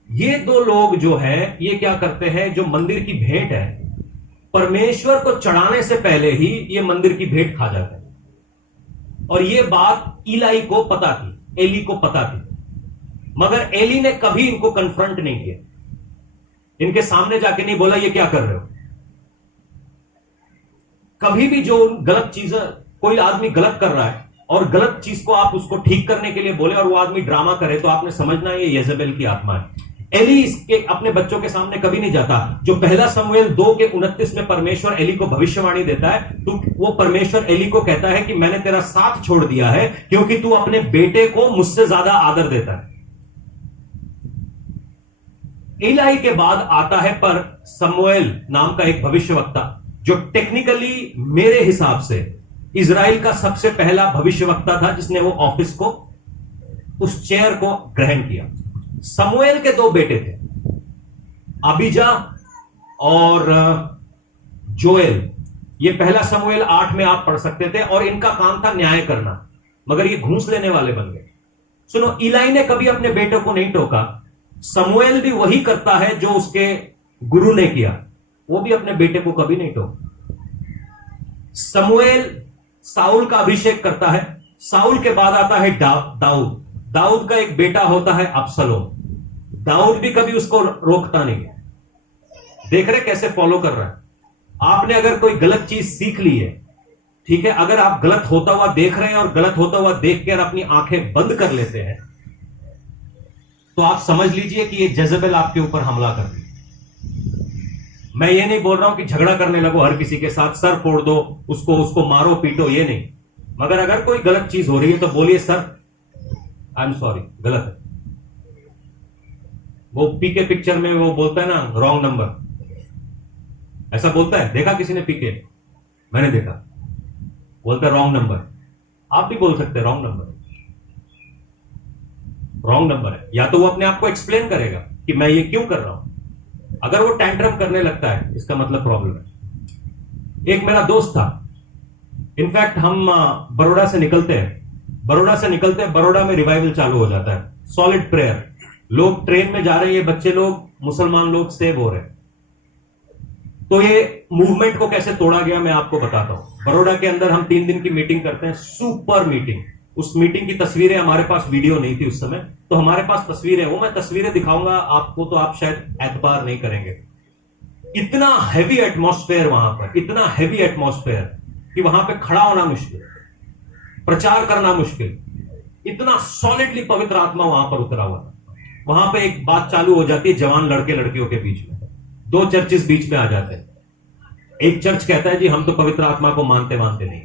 ये 2 लोग जो है, ये क्या करते हैं, जो मंदिर की भेंट है, परमेश्वर को चढ़ाने से पहले ही ये मंदिर की भेंट खा जाते हैं। और ये बात इलाई को पता थी, एली को पता थी, मगर एली ने कभी इनको कन्फ्रंट नहीं किया, इनके सामने जाके नहीं बोला ये क्या कर रहे हो। कभी भी जो गलत चीज, कोई आदमी गलत कर रहा है और गलत चीज को आप उसको ठीक करने के लिए बोले और वो आदमी ड्रामा करे, तो आपने समझना है ये येजेबेल की आत्मा है। एली इसके अपने बच्चों के सामने कभी नहीं जाता। जो पहला शमूएल 2 के 29 में परमेश्वर एली को भविष्यवाणी देता है, तो वो परमेश्वर एली को कहता है कि मैंने तेरा साथ छोड़ दिया है क्योंकि तू अपने बेटे को मुझसे ज्यादा आदर देता है। इलाई के बाद आता है पर समूएल नाम का एक भविष्यवक्ता, जो टेक्निकली मेरे हिसाब से इजराइल का सबसे पहला भविष्यवक्ता था जिसने वो ऑफिस को, उस चेयर को ग्रहण किया। समूएल के दो बेटे थे, अबीजा और जोएल। ये पहला समूएल 8 में आप पढ़ सकते थे, और इनका काम था न्याय करना, मगर ये घूस लेने वाले बन गए। सुनो, इलाई ने कभी अपने बेटे को नहीं टोका। समूएल भी वही करता है जो उसके गुरु ने किया, वो भी अपने बेटे को कभी नहीं टोका। समूएल साउल का अभिषेक करता है, साउल के बाद आता है दाऊद। दाऊद का एक बेटा होता है अब्सलोम। दाऊद भी कभी उसको रोकता नहीं है। देख रहे कैसे फॉलो कर रहा है। आपने अगर कोई गलत चीज सीख ली है, ठीक है, अगर आप गलत होता हुआ देख रहे हैं और गलत होता हुआ देख कर अपनी आंखें बंद कर लेते हैं, तो आप समझ लीजिए कि ये जेजेबेल आपके ऊपर हमला कर रही है। मैं ये नहीं बोल रहा हूं कि झगड़ा करने लगो हर किसी के साथ, सर फोड़ दो, उसको मारो पीटो, ये नहीं। मगर अगर कोई गलत चीज हो रही है तो बोलिए सर आई एम सॉरी, गलत है। वो पीके पिक्चर में वो बोलता है ना, रॉन्ग नंबर, ऐसा बोलता है। देखा किसी ने पीके? मैंने देखा। बोलता है रॉन्ग नंबर। आप भी बोल सकते हैं रॉन्ग नंबर, रॉन्ग नंबर है। या तो वो अपने आप को एक्सप्लेन करेगा कि मैं ये क्यों कर रहा हूं। अगर वो टैंट्रम करने लगता है, इसका मतलब प्रॉब्लम है। एक मेरा दोस्त था, इनफैक्ट हम बड़ौदा से निकलते हैं, बड़ौदा में रिवाइवल चालू हो जाता है, सॉलिड प्रेयर। लोग ट्रेन में जा रहे हैं, ये बच्चे लोग, मुसलमान लोग सेव हो रहे हैं। तो ये मूवमेंट को कैसे तोड़ा गया मैं आपको बताता हूं। बड़ौदा के अंदर हम 3 दिन की मीटिंग करते हैं, सुपर मीटिंग। उस मीटिंग की तस्वीरें, हमारे पास वीडियो नहीं थी उस समय, तो हमारे पास तस्वीरें, वो मैं तस्वीरें दिखाऊंगा आपको, तो आप शायद एतबार नहीं करेंगे। इतना हैवी एटमॉस्फेयर वहां पर, इतना हैवी एटमॉस्फेयर कि वहां पे खड़ा होना मुश्किल, प्रचार करना मुश्किल। इतना सॉलिडली पवित्र आत्मा वहां पर उतरा हुआ था। वहां पे एक बात चालू हो जाती है जवान लड़के लड़कियों के बीच में। 2 चर्चेस बीच में आ जाते हैं। एक चर्च कहता है जी हम तो पवित्र आत्मा को मानते नहीं,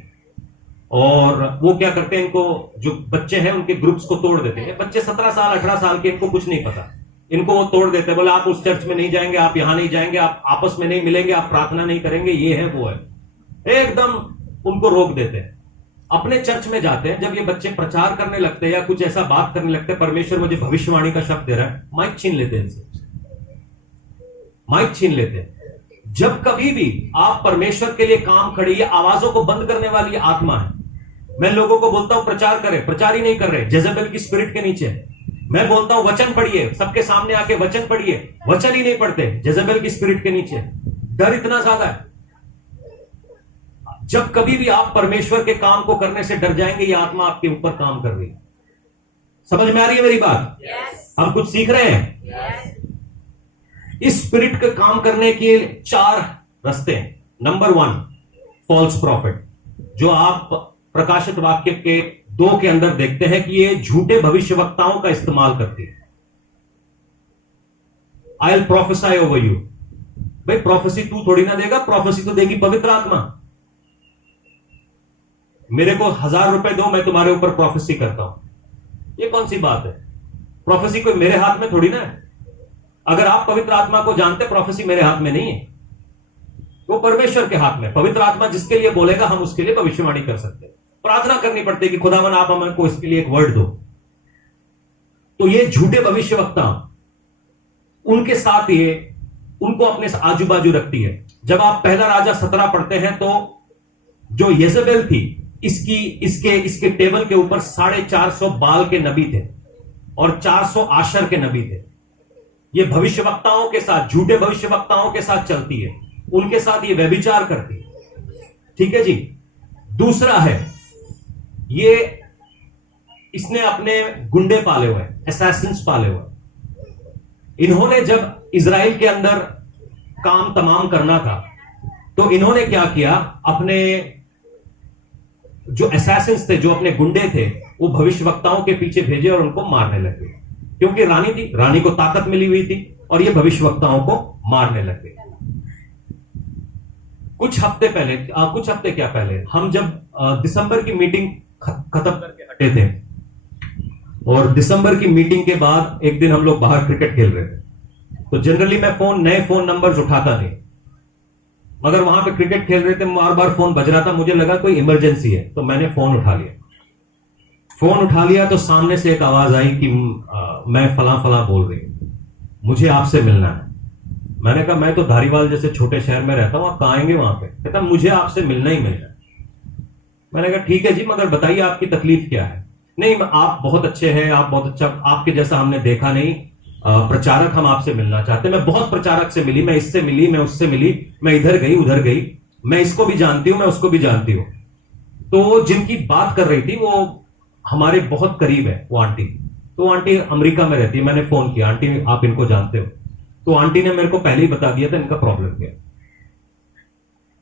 और वो क्या करते हैं, इनको जो बच्चे हैं उनके ग्रुप्स को तोड़ देते हैं। बच्चे 17 साल 18 साल के, इनको कुछ नहीं पता, इनको वो तोड़ देते हैं। बोले आप उस चर्च में नहीं जाएंगे, आप यहां नहीं जाएंगे, आप आपस में नहीं मिलेंगे, आप प्रार्थना नहीं करेंगे, ये है वो है, एकदम उनको रोक देते हैं। अपने चर्च में जाते हैं, जब ये बच्चे प्रचार करने लगते हैं या कुछ ऐसा बात करने लगते हैं, परमेश्वर मुझे भविष्यवाणी का शब्द दे रहा है, माइक छीन लेते हैं इनसे, माइक छीन लेते हैं। जब कभी भी आप परमेश्वर के लिए काम खड़े, ये आवाजों को बंद करने वाली आत्मा है। मैं लोगों को बोलता हूं प्रचार करें, प्रचार ही नहीं कर रहे, जेजेबेल की स्पिरिट के नीचे। मैं बोलता हूं वचन पढ़िए, सबके सामने आके वचन पढ़िए, वचन ही नहीं पढ़ते, जेजेबेल की स्पिरिट के नीचे। डर इतना ज्यादा है। जब कभी भी आप परमेश्वर के काम को करने से डर जाएंगे, ये आत्मा आपके ऊपर काम कर रही है। समझ में आ रही है मेरी बात? हम कुछ सीख रहे हैं। इस स्पिरिट के काम करने के 4 रास्ते हैं। नंबर 1, फॉल्स प्रॉफिट, जो आप प्रकाशित वाक्य के 2 के अंदर देखते हैं कि ये झूठे भविष्यवक्ताओं का इस्तेमाल करती है। I will प्रोफेसाई over you. भाई प्रोफेसी तू थोड़ी ना देगा, प्रोफेसी तो देगी पवित्र आत्मा। मेरे को 1000 रुपए दो, मैं तुम्हारे ऊपर प्रोफेसी करता हूं। ये कौन सी बात है? प्रोफेसी कोई मेरे हाथ में थोड़ी ना है। अगर आप पवित्र आत्मा को जानते, प्रोफेसी मेरे हाथ में नहीं है, वो परमेश्वर के हाथ में। पवित्र आत्मा जिसके लिए बोलेगा, हम उसके लिए भविष्यवाणी कर सकते हैं। प्रार्थना करनी पड़ती है कि खुदावन आप हमको इसके लिए एक वर्ड दो। तो ये झूठे भविष्यवक्ता, उनके साथ ये, उनको अपने आजू बाजू रखती है। जब आप पहला राजा 17 पढ़ते हैं, तो जो येजेबेल थी, इसके टेबल के ऊपर 450 बाल के नबी थे और 400 आशर के नबी थे। ये भविष्यवक्ताओं के साथ, झूठे भविष्यवक्ताओं के साथ चलती है, उनके साथ ये व्यभिचार करती है। ठीक है जी। दूसरा है, ये इसने अपने गुंडे पाले हुए, असैसिन्स पाले हुए। इन्होंने जब इजराइल के अंदर काम तमाम करना था, तो इन्होंने क्या किया, अपने जो असैसिन्स थे, जो अपने गुंडे थे, वो भविष्यवक्ताओं के पीछे भेजे और उनको मारने लगे। क्योंकि रानी थी, रानी को ताकत मिली हुई थी, और ये भविष्यवक्ताओं को मारने लगे। कुछ हफ्ते क्या पहले, हम जब दिसंबर की मीटिंग खत्म करके हटे थे, और दिसंबर की मीटिंग के बाद एक दिन हम लोग बाहर क्रिकेट खेल रहे थे, तो जनरली मैं नए फोन नंबर्स उठाता नहीं, मगर वहां पे क्रिकेट खेल रहे थे, बार बार फोन बज रहा था, मुझे लगा कोई इमरजेंसी है, तो मैंने फोन उठा लिया। तो सामने से एक आवाज आई कि मैं फला फला बोल रही हूं, मुझे आपसे मिलना है। मैंने कहा मैं तो धारीवाल जैसे छोटे शहर में रहता हूं, आप कहां आएंगे वहां पे? कहता मुझे आपसे मिलना ही मिलना है। मैंने कहा ठीक है जी, मगर बताइए आपकी तकलीफ क्या है? नहीं, आप बहुत अच्छे हैं, आप बहुत अच्छा, आपके जैसा हमने देखा नहीं, प्रचारक हम आपसे मिलना चाहते हैं। मैं बहुत प्रचारक से मिली, मैं इससे मिली, मैं उससे मिली, मैं इधर गई उधर गई, मैं इसको भी जानती हूं, मैं उसको भी जानती हूं। तो जिनकी बात कर रही थी वो हमारे बहुत करीब है, वो आंटी। तो आंटी अमेरिका में रहती है। मैंने फोन किया, आंटी आप इनको जानते हो? तो आंटी ने मेरे को पहले ही बता दिया था इनका प्रॉब्लम क्या है।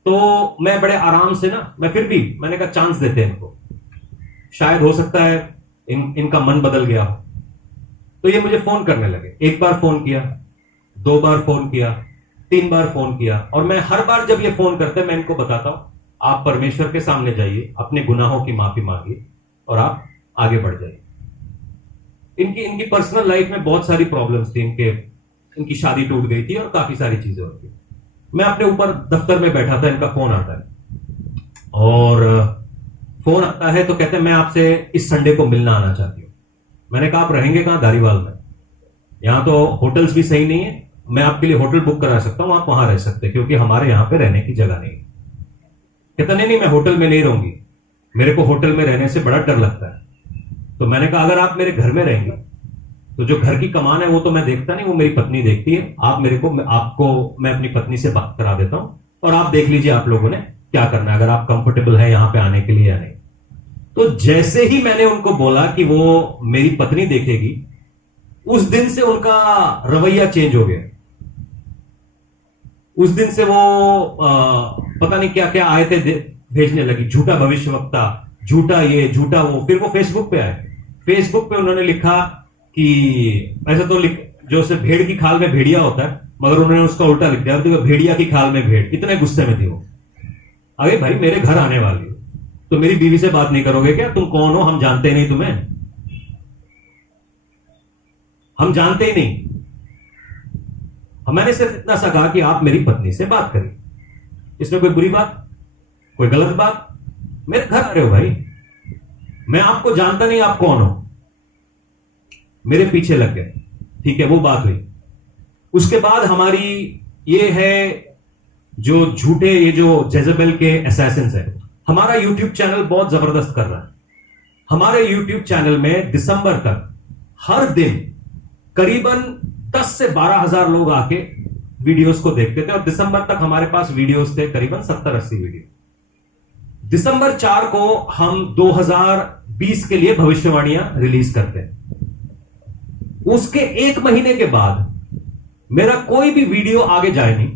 तो मैं बड़े आराम से ना, मैं फिर भी मैंने कहा चांस देते हैं इनको, शायद हो सकता है इनका मन बदल गया हो। तो ये मुझे फोन करने लगे। एक बार फोन किया, 2 बार फोन किया, 3 बार फोन किया, और मैं हर बार जब ये फोन करते मैं इनको बताता हूं आप परमेश्वर के सामने जाइए, अपने गुनाहों की माफी मांगिए और आप आगे बढ़ जाइए। इनकी पर्सनल लाइफ में बहुत सारी प्रॉब्लम्स थी, इनकी शादी टूट गई थी और काफी सारी चीजें होती। मैं अपने ऊपर दफ्तर में बैठा था, इनका फोन आता है, और फोन आता है तो कहते हैं मैं आपसे इस संडे को मिलना आना चाहती हूँ। मैंने कहा आप रहेंगे कहां? धारीवाल में। यहां तो होटल्स भी सही नहीं है, मैं आपके लिए होटल बुक करा सकता हूं, आप वहां रह सकते हैं, क्योंकि हमारे यहां पे रहने की जगह नहीं है। कहता नहीं मैं होटल में नहीं रहूंगी, मेरे को होटल में रहने से बड़ा डर लगता है। तो मैंने कहा अगर आप मेरे घर में रहेंगे तो जो घर की कमान है वो तो मैं देखता नहीं, वो मेरी पत्नी देखती है। आप आपको मैं अपनी पत्नी से बात करा देता हूं और आप देख लीजिए आप लोगों ने क्या करना है, अगर आप कंफर्टेबल है यहां पे आने के लिए या नहीं। तो जैसे ही मैंने उनको बोला कि वो मेरी पत्नी देखेगी, उस दिन से उनका रवैया चेंज हो गया। उस दिन से वो पता नहीं क्या क्या आए थे भेजने लगी, झूठा भविष्यवक्ता, झूठा ये झूठा वो। फिर वो फेसबुक पे आए, फेसबुक पे उन्होंने लिखा कि ऐसा तो जो से भेड़ की खाल में भेड़िया होता है, मगर उन्होंने उसका उल्टा लिख दिया, देखो भेड़िया की खाल में भेड़। इतने गुस्से में थी वो। अरे भाई मेरे घर आने वाली हो तो मेरी बीवी से बात नहीं करोगे क्या? तुम कौन हो? हम जानते ही नहीं तुम्हें, हम जानते ही नहीं। मैंने सिर्फ इतना सा कहा कि आप मेरी पत्नी से बात करिए, इसमें कोई बुरी बात, कोई गलत बात? मेरे घर आ रहे हो भाई, मैं आपको जानता नहीं, आप कौन हो? मेरे पीछे लग गए। ठीक है, वो बात हुई। उसके बाद हमारी ये है जो झूठे, ये जो जेजेबेल के असैसिन्स है, हमारा यूट्यूब चैनल बहुत जबरदस्त कर रहा है। हमारे यूट्यूब चैनल में दिसंबर तक हर दिन करीबन 10 से 12 हजार लोग आके वीडियोस को देखते थे, और दिसंबर तक हमारे पास वीडियोस थे करीबन 70-80 वीडियो। दिसंबर 4 को हम 2020 के लिए भविष्यवाणियां रिलीज करते हैं। उसके 1 महीने के बाद मेरा कोई भी वीडियो आगे जाए नहीं।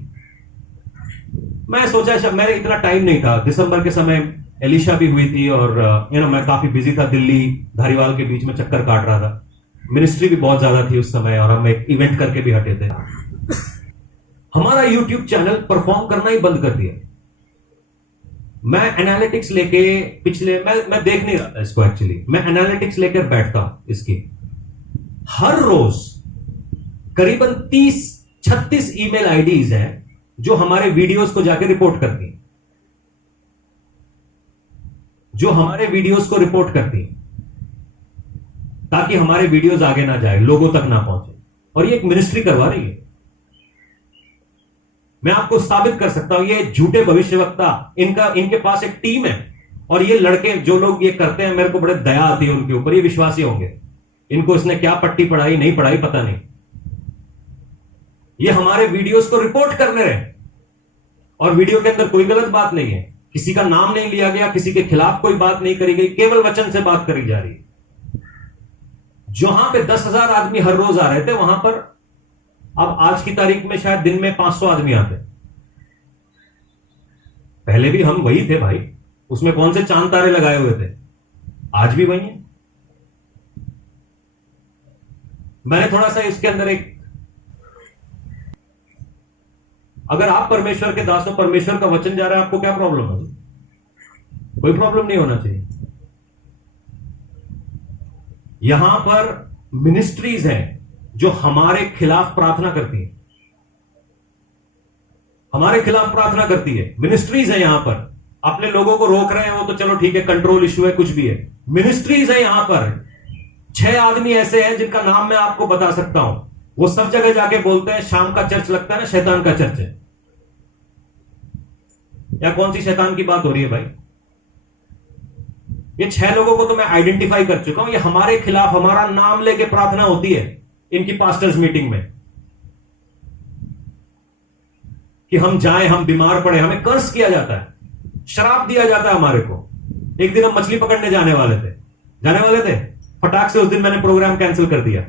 मैं सोचा, मेरे इतना टाइम नहीं था। दिसंबर के समय एलिशा भी हुई थी, और मैं काफी बिजी था, दिल्ली धारीवाल के बीच में चक्कर काट रहा था। मिनिस्ट्री भी बहुत ज्यादा थी उस समय, और हम एक इवेंट करके भी हटे थे। हमारा यूट्यूब चैनल परफॉर्म करना ही बंद कर दिया। मैं एनालिटिक्स लेके मैं देख नहीं रहा था इसको, एक्चुअली मैं एनालिटिक्स लेकर बैठता हूं इसकी। हर रोज करीबन 30-36 ईमेल आईडीज हैं जो हमारे वीडियोस को जाके रिपोर्ट करती हैं, जो हमारे वीडियोस को रिपोर्ट करती हैं, ताकि हमारे वीडियोस आगे ना जाए, लोगों तक ना पहुंचे। और ये एक मिनिस्ट्री करवा रही है। मैं आपको साबित कर सकता हूं, ये झूठे भविष्यवक्ता, इनके पास एक टीम है, और ये लड़के जो लोग ये करते हैं, मेरे को बड़े दया आती है उनके ऊपर। ये विश्वासी होंगे, इनको इसने क्या पट्टी पढ़ाई नहीं पढ़ाई पता नहीं। ये हमारे वीडियोस को रिपोर्ट करने रहे, और वीडियो के अंदर कोई गलत बात नहीं है, किसी का नाम नहीं लिया गया, किसी के खिलाफ कोई बात नहीं करी गई, केवल वचन से बात करी जा रही है। जहां पे 10,000 आदमी हर रोज आ रहे थे, वहां पर अब आज की तारीख में शायद दिन में 500 आदमी आते। पहले भी हम वही थे भाई, उसमें कौन से चांद तारे लगाए हुए थे, आज भी वही है। मैंने थोड़ा सा इसके अंदर अगर आप परमेश्वर के दास हो, परमेश्वर का वचन जा रहा है, आपको क्या प्रॉब्लम है? कोई प्रॉब्लम नहीं होना चाहिए। यहां पर मिनिस्ट्रीज हैं जो हमारे खिलाफ प्रार्थना करती हैं, हमारे खिलाफ प्रार्थना करती है। मिनिस्ट्रीज है यहां पर, अपने लोगों को रोक रहे हैं वो तो चलो ठीक है, कंट्रोल इश्यू है, कुछ भी है। मिनिस्ट्रीज है यहां पर, 6 आदमी ऐसे हैं जिनका नाम मैं आपको बता सकता हूं। वो सब जगह जाके बोलते हैं शाम का चर्च लगता है ना, शैतान का चर्च है। या कौन सी शैतान की बात हो रही है भाई? ये 6 लोगों को तो मैं आइडेंटिफाई कर चुका हूं, ये हमारे खिलाफ हमारा नाम लेके प्रार्थना होती है इनकी पास्टर्स मीटिंग में, कि हम जाएं, हम बीमार पड़े, हमें कर्स किया जाता है, श्राप दिया जाता है हमारे को। एक दिन हम मछली पकड़ने जाने वाले थे, फटाक से उस दिन मैंने प्रोग्राम कैंसिल कर दिया।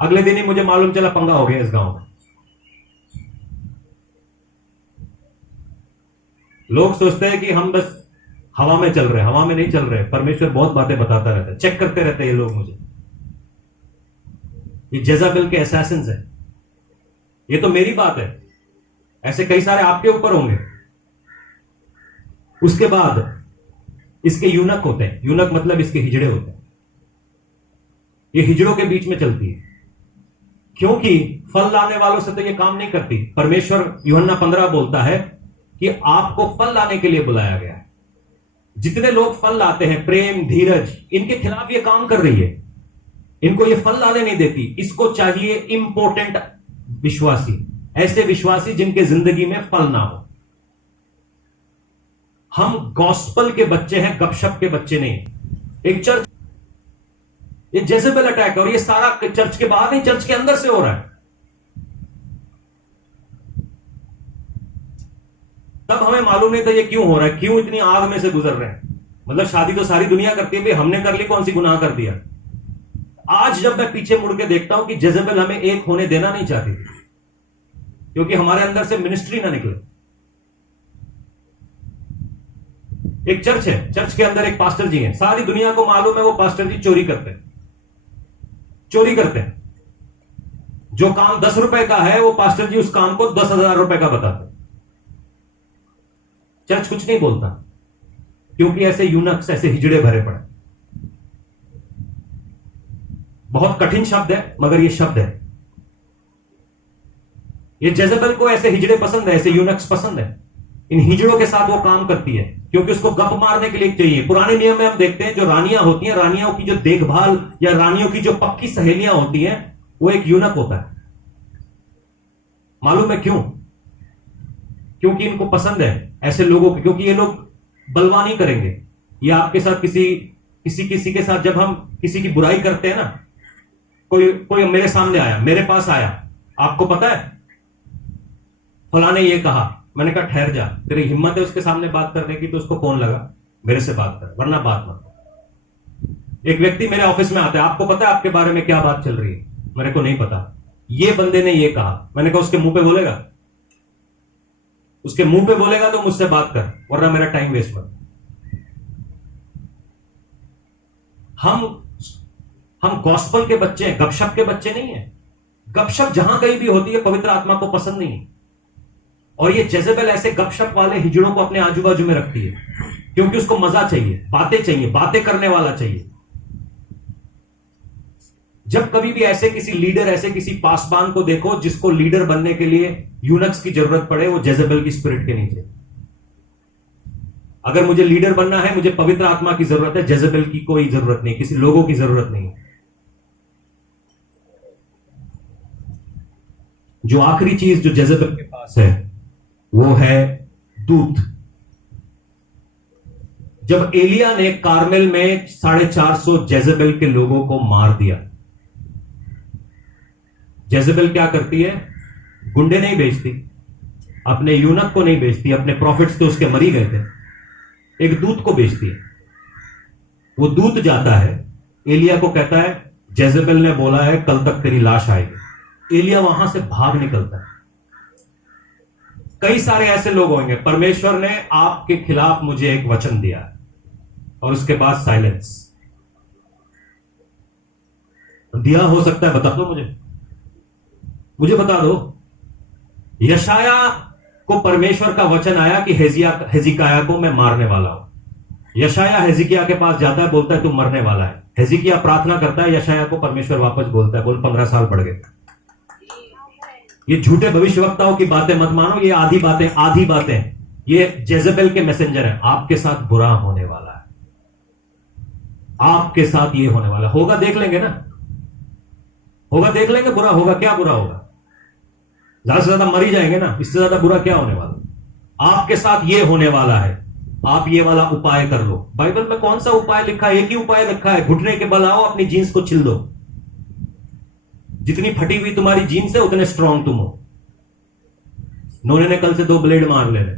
अगले दिन ही मुझे मालूम चला पंगा हो गया इस गांव में। लोग सोचते हैं कि हम बस हवा में चल रहे हैं, हवा में नहीं चल रहे। परमेश्वर बहुत बातें बताता रहता है, चेक करते रहते हैं ये लोग मुझे। ये जेजाबेल के असैसिन्स हैं। ये तो मेरी बात है, ऐसे कई सारे आपके ऊपर होंगे। उसके बाद इसके यूनक होते हैं, यूनक मतलब इसके हिजड़े होते हैं। ये हिजड़ों के बीच में चलती है, क्योंकि फल लाने वालों से तो ये काम नहीं करती। परमेश्वर यूहन्ना 15 बोलता है कि आपको फल लाने के लिए बुलाया गया है। जितने लोग फल लाते हैं, प्रेम, धीरज, इनके खिलाफ ये काम कर रही है। इनको ये फल लाने नहीं देती। इसको चाहिए इंपोर्टेंट विश्वासी, ऐसे विश्वासी जिनके जिंदगी में फल ना हो। हम गॉस्पल के बच्चे हैं, गपशप के बच्चे नहीं। एक चर्च, ये जेजेबेल अटैक है, और ये सारा चर्च के बाहर नहीं, चर्च के अंदर से हो रहा है। तब हमें मालूम नहीं था ये क्यों हो रहा है, क्यों इतनी आग में से गुजर रहे हैं। मतलब शादी तो सारी दुनिया करती है, भाई हमने कर ली, कौन सी गुनाह कर दिया। आज जब मैं पीछे मुड़ के देखता हूं कि जेजेबेल हमें एक होने देना नहीं चाहती थी, क्योंकि हमारे अंदर से मिनिस्ट्री ना निकले। एक चर्च है, चर्च के अंदर एक पास्टर जी हैं, सारी दुनिया को मालूम है वो पास्टर जी चोरी करते हैं। जो काम 10 रुपए का है, वो पास्टर जी उस काम को 10,000 रुपए का बताते हैं। चर्च कुछ नहीं बोलता, क्योंकि ऐसे यूनक्स, ऐसे हिजड़े भरे पड़े। बहुत कठिन शब्द है, मगर ये शब्द है। ये जेजेबेल को ऐसे हिजड़े पसंद है, ऐसे यूनक्स पसंद है। इन हिजड़ों के साथ वो काम करती है, क्योंकि उसको गप मारने के लिए चाहिए। पुराने नियम में हम देखते हैं जो रानियां होती हैं, रानियों की जो देखभाल या रानियों की जो पक्की सहेलियां होती हैं, वो एक यूनक होता है। मालूम है क्यों? क्योंकि इनको पसंद है ऐसे लोगों को, क्योंकि ये लोग बलवानी करेंगे। ये आपके साथ किसी के साथ जब हम किसी की बुराई करते हैं ना, कोई मेरे सामने आया, मेरे पास आया, आपको पता है फलाने ये कहा, मैंने कहा ठहर जा, तेरी हिम्मत है उसके सामने बात करने की तो उसको फोन लगा, मेरे से बात कर, वरना बात मत। एक व्यक्ति मेरे ऑफिस में आता है, आपको पता है आपके बारे में क्या बात चल रही है? मेरे को नहीं पता, ये बंदे ने ये कहा। मैंने कहा उसके मुंह पे बोलेगा, उसके मुंह पे बोलेगा तो मुझसे बात कर, वरना मेरा टाइम वेस्ट मत। हम गॉस्पल के बच्चे हैं, गपशप के बच्चे नहीं है। गपशप जहां कहीं भी होती है पवित्र आत्मा को पसंद नहीं। और ये जेजेबेल ऐसे गपशप वाले हिजड़ों को अपने आजू बाजू में रखती है, क्योंकि उसको मजा चाहिए, बातें करने वाला चाहिए। जब कभी भी ऐसे किसी लीडर, ऐसे किसी पासबान को देखो जिसको लीडर बनने के लिए यूनक्स की जरूरत पड़े, वो जेजेबेल की स्पिरिट के नीचे। अगर मुझे लीडर बनना है, मुझे पवित्र आत्मा की जरूरत है, जेजेबेल की कोई जरूरत नहीं, किसी लोगों की जरूरत नहीं। जो आखिरी चीज जो जेजेबेल के पास है वो है दूत। जब एलिया ने कार्मेल में 450 जेजेबेल के लोगों को मार दिया, जेजेबेल क्या करती है? गुंडे नहीं भेजती, अपने यूनक को नहीं भेजती, अपने प्रॉफिट्स तो उसके मरी गए थे, एक दूत को भेजती है। वो दूत जाता है, एलिया को कहता है जेजेबेल ने बोला है कल तक तेरी लाश आएगी। एलिया वहां से भाग निकलता है। कई सारे ऐसे लोग होंगे, परमेश्वर ने आपके खिलाफ मुझे एक वचन दिया और उसके बाद साइलेंस दिया। हो सकता है, बता दो मुझे बता दो। यशाया को परमेश्वर का वचन आया कि हेजिकिया को मैं मारने वाला हूं। यशाया हेजिकिया के पास जाता है, बोलता है तू मरने वाला है। हेजिकिया प्रार्थना करता है, यशाया को परमेश्वर वापस बोलता है, बोल 15 साल बढ़ गए। ये झूठे भविष्यवक्ताओं की बातें मत मानो, ये आधी बातें, ये जेजेबेल के मैसेंजर हैं। आपके साथ बुरा होने वाला है, आपके साथ ये होने वाला होगा, देख लेंगे ना, होगा देख लेंगे। बुरा होगा, क्या बुरा होगा? ज्यादा से ज्यादा मर ही जाएंगे ना, इससे ज्यादा बुरा क्या होने वाला? आपके साथ ये होने वाला है, आप ये वाला उपाय कर लो। बाइबल में कौन सा उपाय लिखा है? एक ही उपाय लिखा है, घुटने के बल आओ, अपनी जीन्स को छिल दो। जितनी फटी हुई तुम्हारी जीन्स है उतने स्ट्रांग तुम हो। नोने ने कल से 2 ब्लेड मार लेने।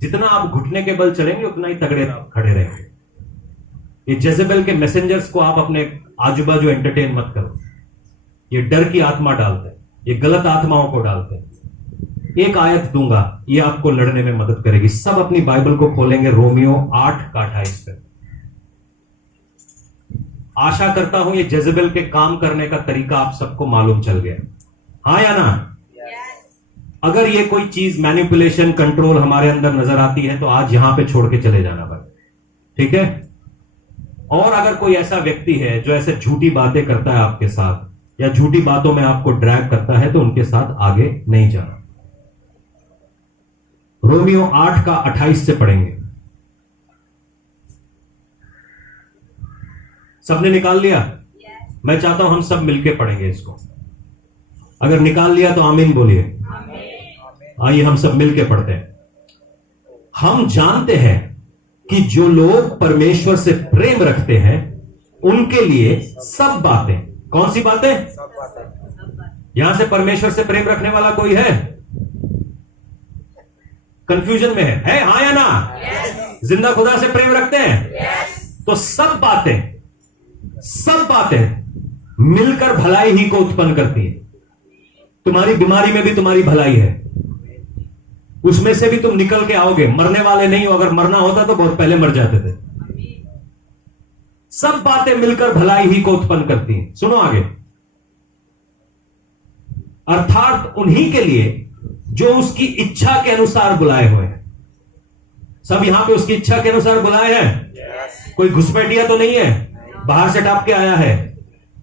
जितना आप घुटने के बल चलेंगे उतना ही तगड़े खड़े रहेंगे। ये जेजेबेल के मैसेंजर्स को आप अपने आजू बाजू एंटरटेन मत करो। ये डर की आत्मा डालते हैं, ये गलत आत्माओं को डालते हैं। एक आयत दूंगा, ये आपको लड़ने में मदद करेगी। सब अपनी बाइबल को खोलेंगे, रोमियो 8:28 पे। आशा करता हूं ये जेजेबेल के काम करने का तरीका आप सबको मालूम चल गया, हाँ या ना? अगर ये कोई चीज मैनिपुलेशन, कंट्रोल हमारे अंदर नजर आती है तो आज यहां पे छोड़ के चले जाना भाई, ठीक है? और अगर कोई ऐसा व्यक्ति है जो ऐसे झूठी बातें करता है आपके साथ, या झूठी बातों में आपको ड्रैग करता है, तो उनके साथ आगे नहीं जाना। रोमियो 8:28 से पढ़ेंगे। सबने निकाल लिया? मैं चाहता हूं हम सब मिलके पढ़ेंगे इसको। अगर निकाल लिया तो आमीन बोलिए। आइए हम सब मिलके पढ़ते हैं। हम जानते हैं कि जो लोग परमेश्वर से प्रेम रखते हैं उनके लिए सब बातें, कौन सी बातें? यहां से परमेश्वर से प्रेम रखने वाला कोई है? कंफ्यूजन में है हाँ या ना? जिंदा खुदा से प्रेम रखते हैं? तो सब बातें मिलकर भलाई ही को उत्पन्न करती है। तुम्हारी बीमारी में भी तुम्हारी भलाई है, उसमें से भी तुम निकल के आओगे। मरने वाले नहीं हो, अगर मरना होता तो बहुत पहले मर जाते थे। सब बातें मिलकर भलाई ही को उत्पन्न करती हैं। सुनो आगे, अर्थात उन्हीं के लिए जो उसकी इच्छा के अनुसार बुलाए हुए हैं। सब यहां पे उसकी इच्छा के अनुसार बुलाए हैं। कोई घुसपैठिया तो नहीं है, बाहर से टाप के आया है,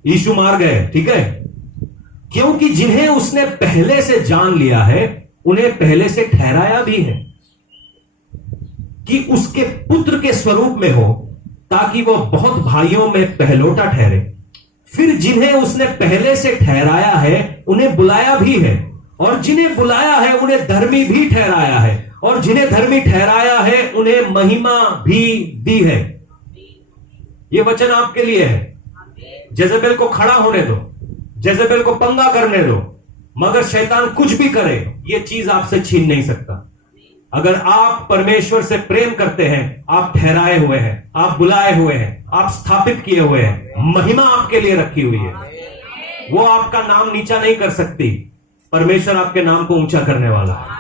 यीशु मार गए, ठीक है? क्योंकि जिन्हें उसने पहले से जान लिया है उन्हें पहले से ठहराया भी है कि उसके पुत्र के स्वरूप में हो, ताकि वह बहुत भाइयों में पहलोटा ठहरे। फिर जिन्हें उसने पहले से ठहराया है उन्हें बुलाया भी है, और जिन्हें बुलाया है उन्हें धर्मी भी ठहराया है, और जिन्हें धर्मी ठहराया है उन्हें महिमा भी दी है। यह वचन आपके लिए है। जेजेबेल को खड़ा होने दो, जेजेबेल को पंगा करने दो, मगर शैतान कुछ भी करे यह चीज आपसे छीन नहीं सकता। अगर आप परमेश्वर से प्रेम करते हैं, आप ठहराए हुए हैं, आप बुलाए हुए हैं, आप स्थापित किए हुए हैं, महिमा आपके लिए रखी हुई है। वो आपका नाम नीचा नहीं कर सकती, परमेश्वर आपके नाम को ऊंचा करने वाला है।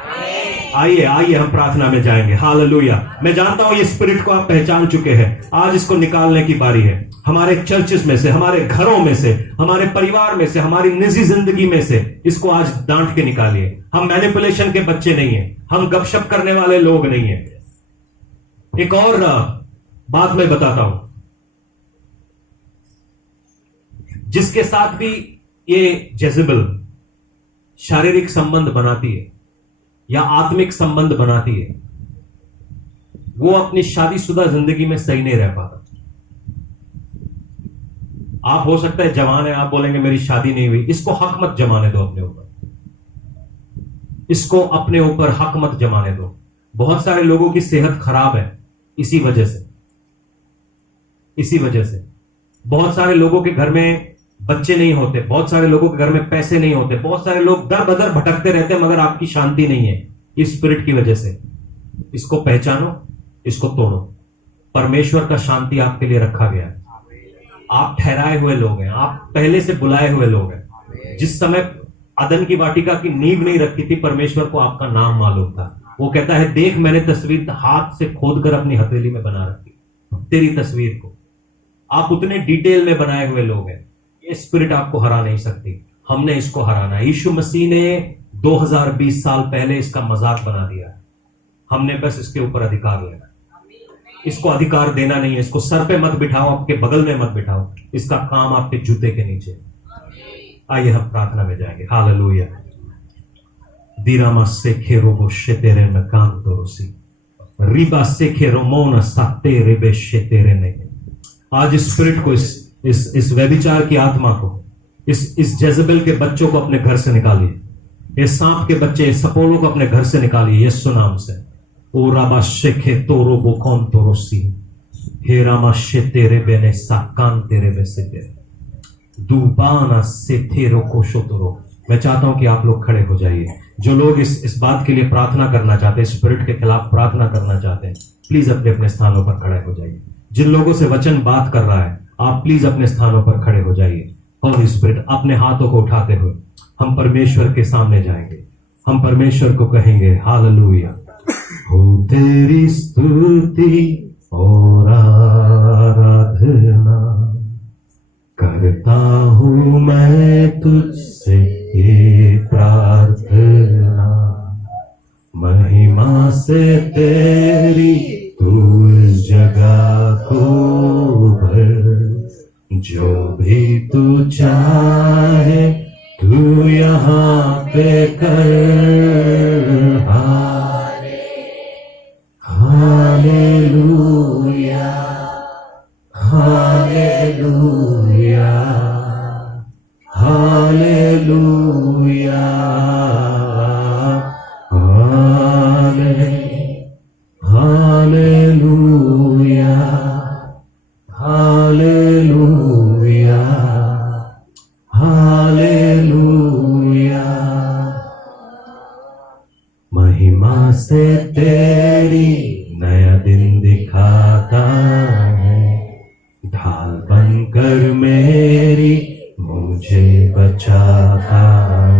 आइए हम प्रार्थना में जाएंगे। हालेलुया। मैं जानता हूं ये स्पिरिट को आप पहचान चुके हैं, आज इसको निकालने की बारी है। हमारे चर्चेस में से, हमारे घरों में से, हमारे परिवार में से, हमारी निजी जिंदगी में से इसको आज डांट के निकालिए। हम मैनिपुलेशन के बच्चे नहीं है, हम गपशप करने वाले लोग नहीं है। एक और बात मैं बताता हूं, जिसके साथ भी ये जेजेबेल शारीरिक संबंध बनाती है या आत्मिक संबंध बनाती है, वो अपनी शादीशुदा जिंदगी में सही नहीं रह पाता। आप हो सकता है जवान है, आप बोलेंगे मेरी शादी नहीं हुई। इसको हक मत जमाने दो अपने ऊपर, इसको अपने ऊपर हक मत जमाने दो। बहुत सारे लोगों की सेहत खराब है इसी वजह से। बहुत सारे लोगों के घर में बच्चे नहीं होते, बहुत सारे लोगों के घर में पैसे नहीं होते, बहुत सारे लोग दर बदर भटकते रहते हैं, मगर आपकी शांति नहीं है इस स्पिरिट की वजह से। इसको पहचानो, इसको तोड़ो। परमेश्वर का शांति आपके लिए रखा गया है। आप ठहराए हुए लोग हैं, आप पहले से बुलाए हुए लोग हैं। जिस समय अदन की वाटिका की नींव नहीं रखी थी, परमेश्वर को आपका नाम मालूम था। वो कहता है, देख मैंने तस्वीर हाथ से खोदकर अपनी हथेली में बना रखी, तेरी तस्वीर को। आप उतने डिटेल में बनाए हुए लोग हैं, ये स्पिरिट आपको हरा नहीं सकती। हमने इसको हराना है। यीशु मसीह ने 2020 साल पहले इसका मजाक बना दिया। हमने बस इसके ऊपर अधिकार लेना, इसको अधिकार देना नहीं है। इसको सर पे मत बिठाओ, आपके बगल में मत बिठाओ, इसका काम आपके जूते के नीचे। आइए हम प्रार्थना में जाएंगे। हालेलुया। दीरामा सेखे रोबो शेतेरे न कांतोरोसी रिबा सेखे रोमोना सातेरे बे शेतेरे ने। आज स्पिरिट को इस व्यभिचार की आत्मा को इस जेजबेल के बच्चों को अपने घर से निकालिए। इस सांप के बच्चे सपोलों को अपने घर से निकालिए यीशु नाम से। ओ राबा शेखे तोरो बोकौन तोरोसी हे रामा शेतेरे बेने साकान तेरे वैसे तेरे दुबाना से तेरो कोशोतरो। मैं चाहता हूं कि आप लोग खड़े हो जाइए। जो लोग इस बात के लिए प्रार्थना करना चाहते हैं, स्पिरिट के खिलाफ प्रार्थना करना चाहते हैं, प्लीज अपने अपने स्थानों पर खड़े हो जाइए। जिन लोगों से वचन बात कर रहा है, आप प्लीज अपने स्थानों पर खड़े हो जाइए। होली स्पिरिट, अपने हाथों को उठाते हुए हम परमेश्वर के सामने जाएंगे। हम परमेश्वर को कहेंगे हालेलुया। हो तेरी स्तुति और आराधना करता हूं मैं तुझसे ये प्रार्थना, महिमा से तेरी तू इस जगह को भर, जो भी तू चाहे तू यहाँ पे कर। Hallelujah hallelujah hallelujah hallelujah hallelujah hallelujah. महिमा से तेरी नया दिन दिखाता है, ढाल बनकर मेरी मुझे बचाता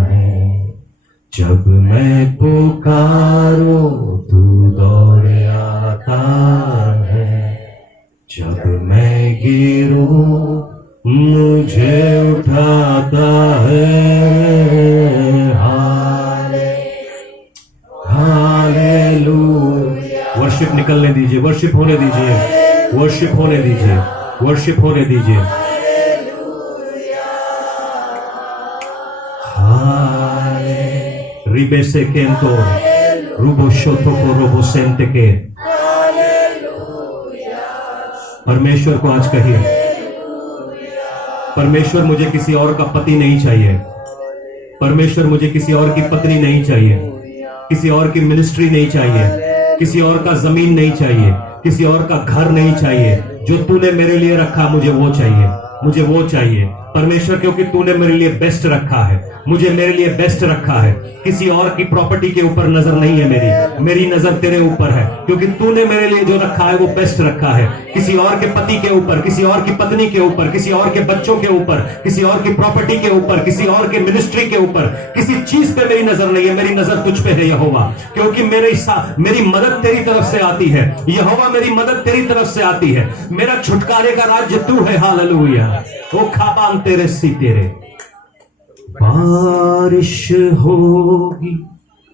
है। जब मैं पुकारूं तू दौड़ आता है, जब मैं गिरूं मुझे उठाता है। हालेलुया। वर्शिप निकलने दीजिए, वर्शिप होने दीजिए, वर्शिप होने दीजिए, वर्शिप होने दीजिए। रिबे से केंतो रूबो शोतो को रोबो सेंते के। परमेश्वर को आज कहिए, परमेश्वर मुझे किसी और का पति नहीं चाहिए, परमेश्वर मुझे किसी और की पत्नी नहीं चाहिए, किसी और की मिनिस्ट्री नहीं चाहिए, किसी और का जमीन नहीं चाहिए, किसी और का घर नहीं चाहिए। जो तूने मेरे लिए रखा मुझे वो चाहिए, मुझे वो चाहिए परमेश्वर, क्योंकि तूने मेरे लिए बेस्ट रखा है, मुझे मेरे लिए बेस्ट रखा है। किसी और की प्रॉपर्टी के ऊपर नजर नहीं है मेरी, मेरी नजर तेरे ऊपर है, क्योंकि तूने मेरे लिए जो रखा है वो बेस्ट रखा है। किसी और के पति के ऊपर, किसी और की पत्नी के ऊपर, किसी और के बच्चों के ऊपर, किसी और की प्रॉपर्टी के ऊपर, किसी और के मिनिस्ट्री के ऊपर, किसी चीज पे मेरी नजर नहीं है। मेरी नजर तुझ पे है यहोवा, क्योंकि मेरी मदद तेरी तरफ से आती है। यहोवा मेरी मदद तेरी तरफ से आती है। मेरा छुटकारे का राज्य तू है। हालेलुया। वो खाबान तेरे सी तेरे। बारिश होगी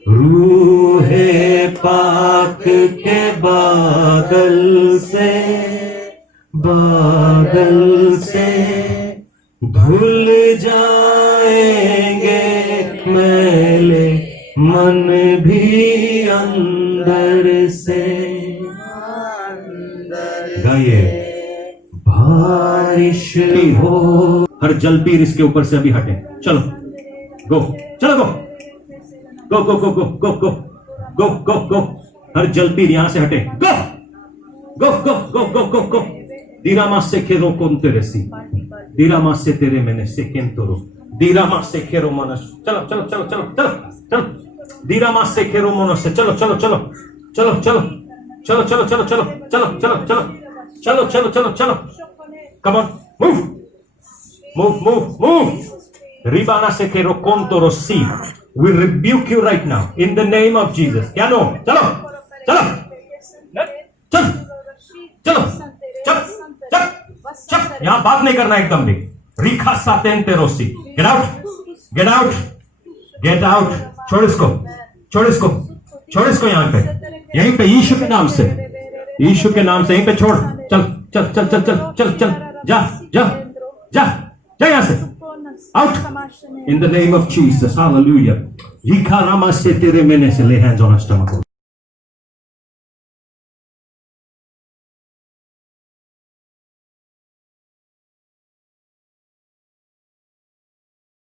रूहे पाक के बादल से, बादल से धुल जाएंगे मैले मन भी अंदर से। गाइए, बारिश हो। हर जल पीर इसके ऊपर से अभी हटे। चलो गो, चलो गो गो गो गो गो गो गो गो गो गो। हर जल पीर यहां से हटे। गो गो गो गो गो गो गो। दीरामा से खेरो कौन तेरे सी, दीरामा से तेरे मैंने से केन तोरो, दीरामा से खेरो मनस। चलो चलो चलो चलो चलो चलो। दीरामा से खेरो मनस से चलो चलो चलो चलो चलो चलो चलो चलो चलो चलो चलो चलो चलो चलो चलो चलो। Come on, move move move move. रिबाना से खेरो कौन तोरो सी। We rebuke you right now in the name of Jesus. क्या नो? चलो चलो चलो चलो चलो चलो। यहां बात नहीं करना एकदम भी। रिखा सातेन तेरोसी। Get out, get out, get out। छोड़ इसको, छोड़ इसको, छोड़ इसको। यहां पे, यहीं पे यीशु के नाम से, यीशु के नाम से यहीं पे छोड़। चल चल चल चल चल चल चल। जा जा जा जा यहां से, Out! In the name of Jesus. Hallelujah. Lay hands on her stomach.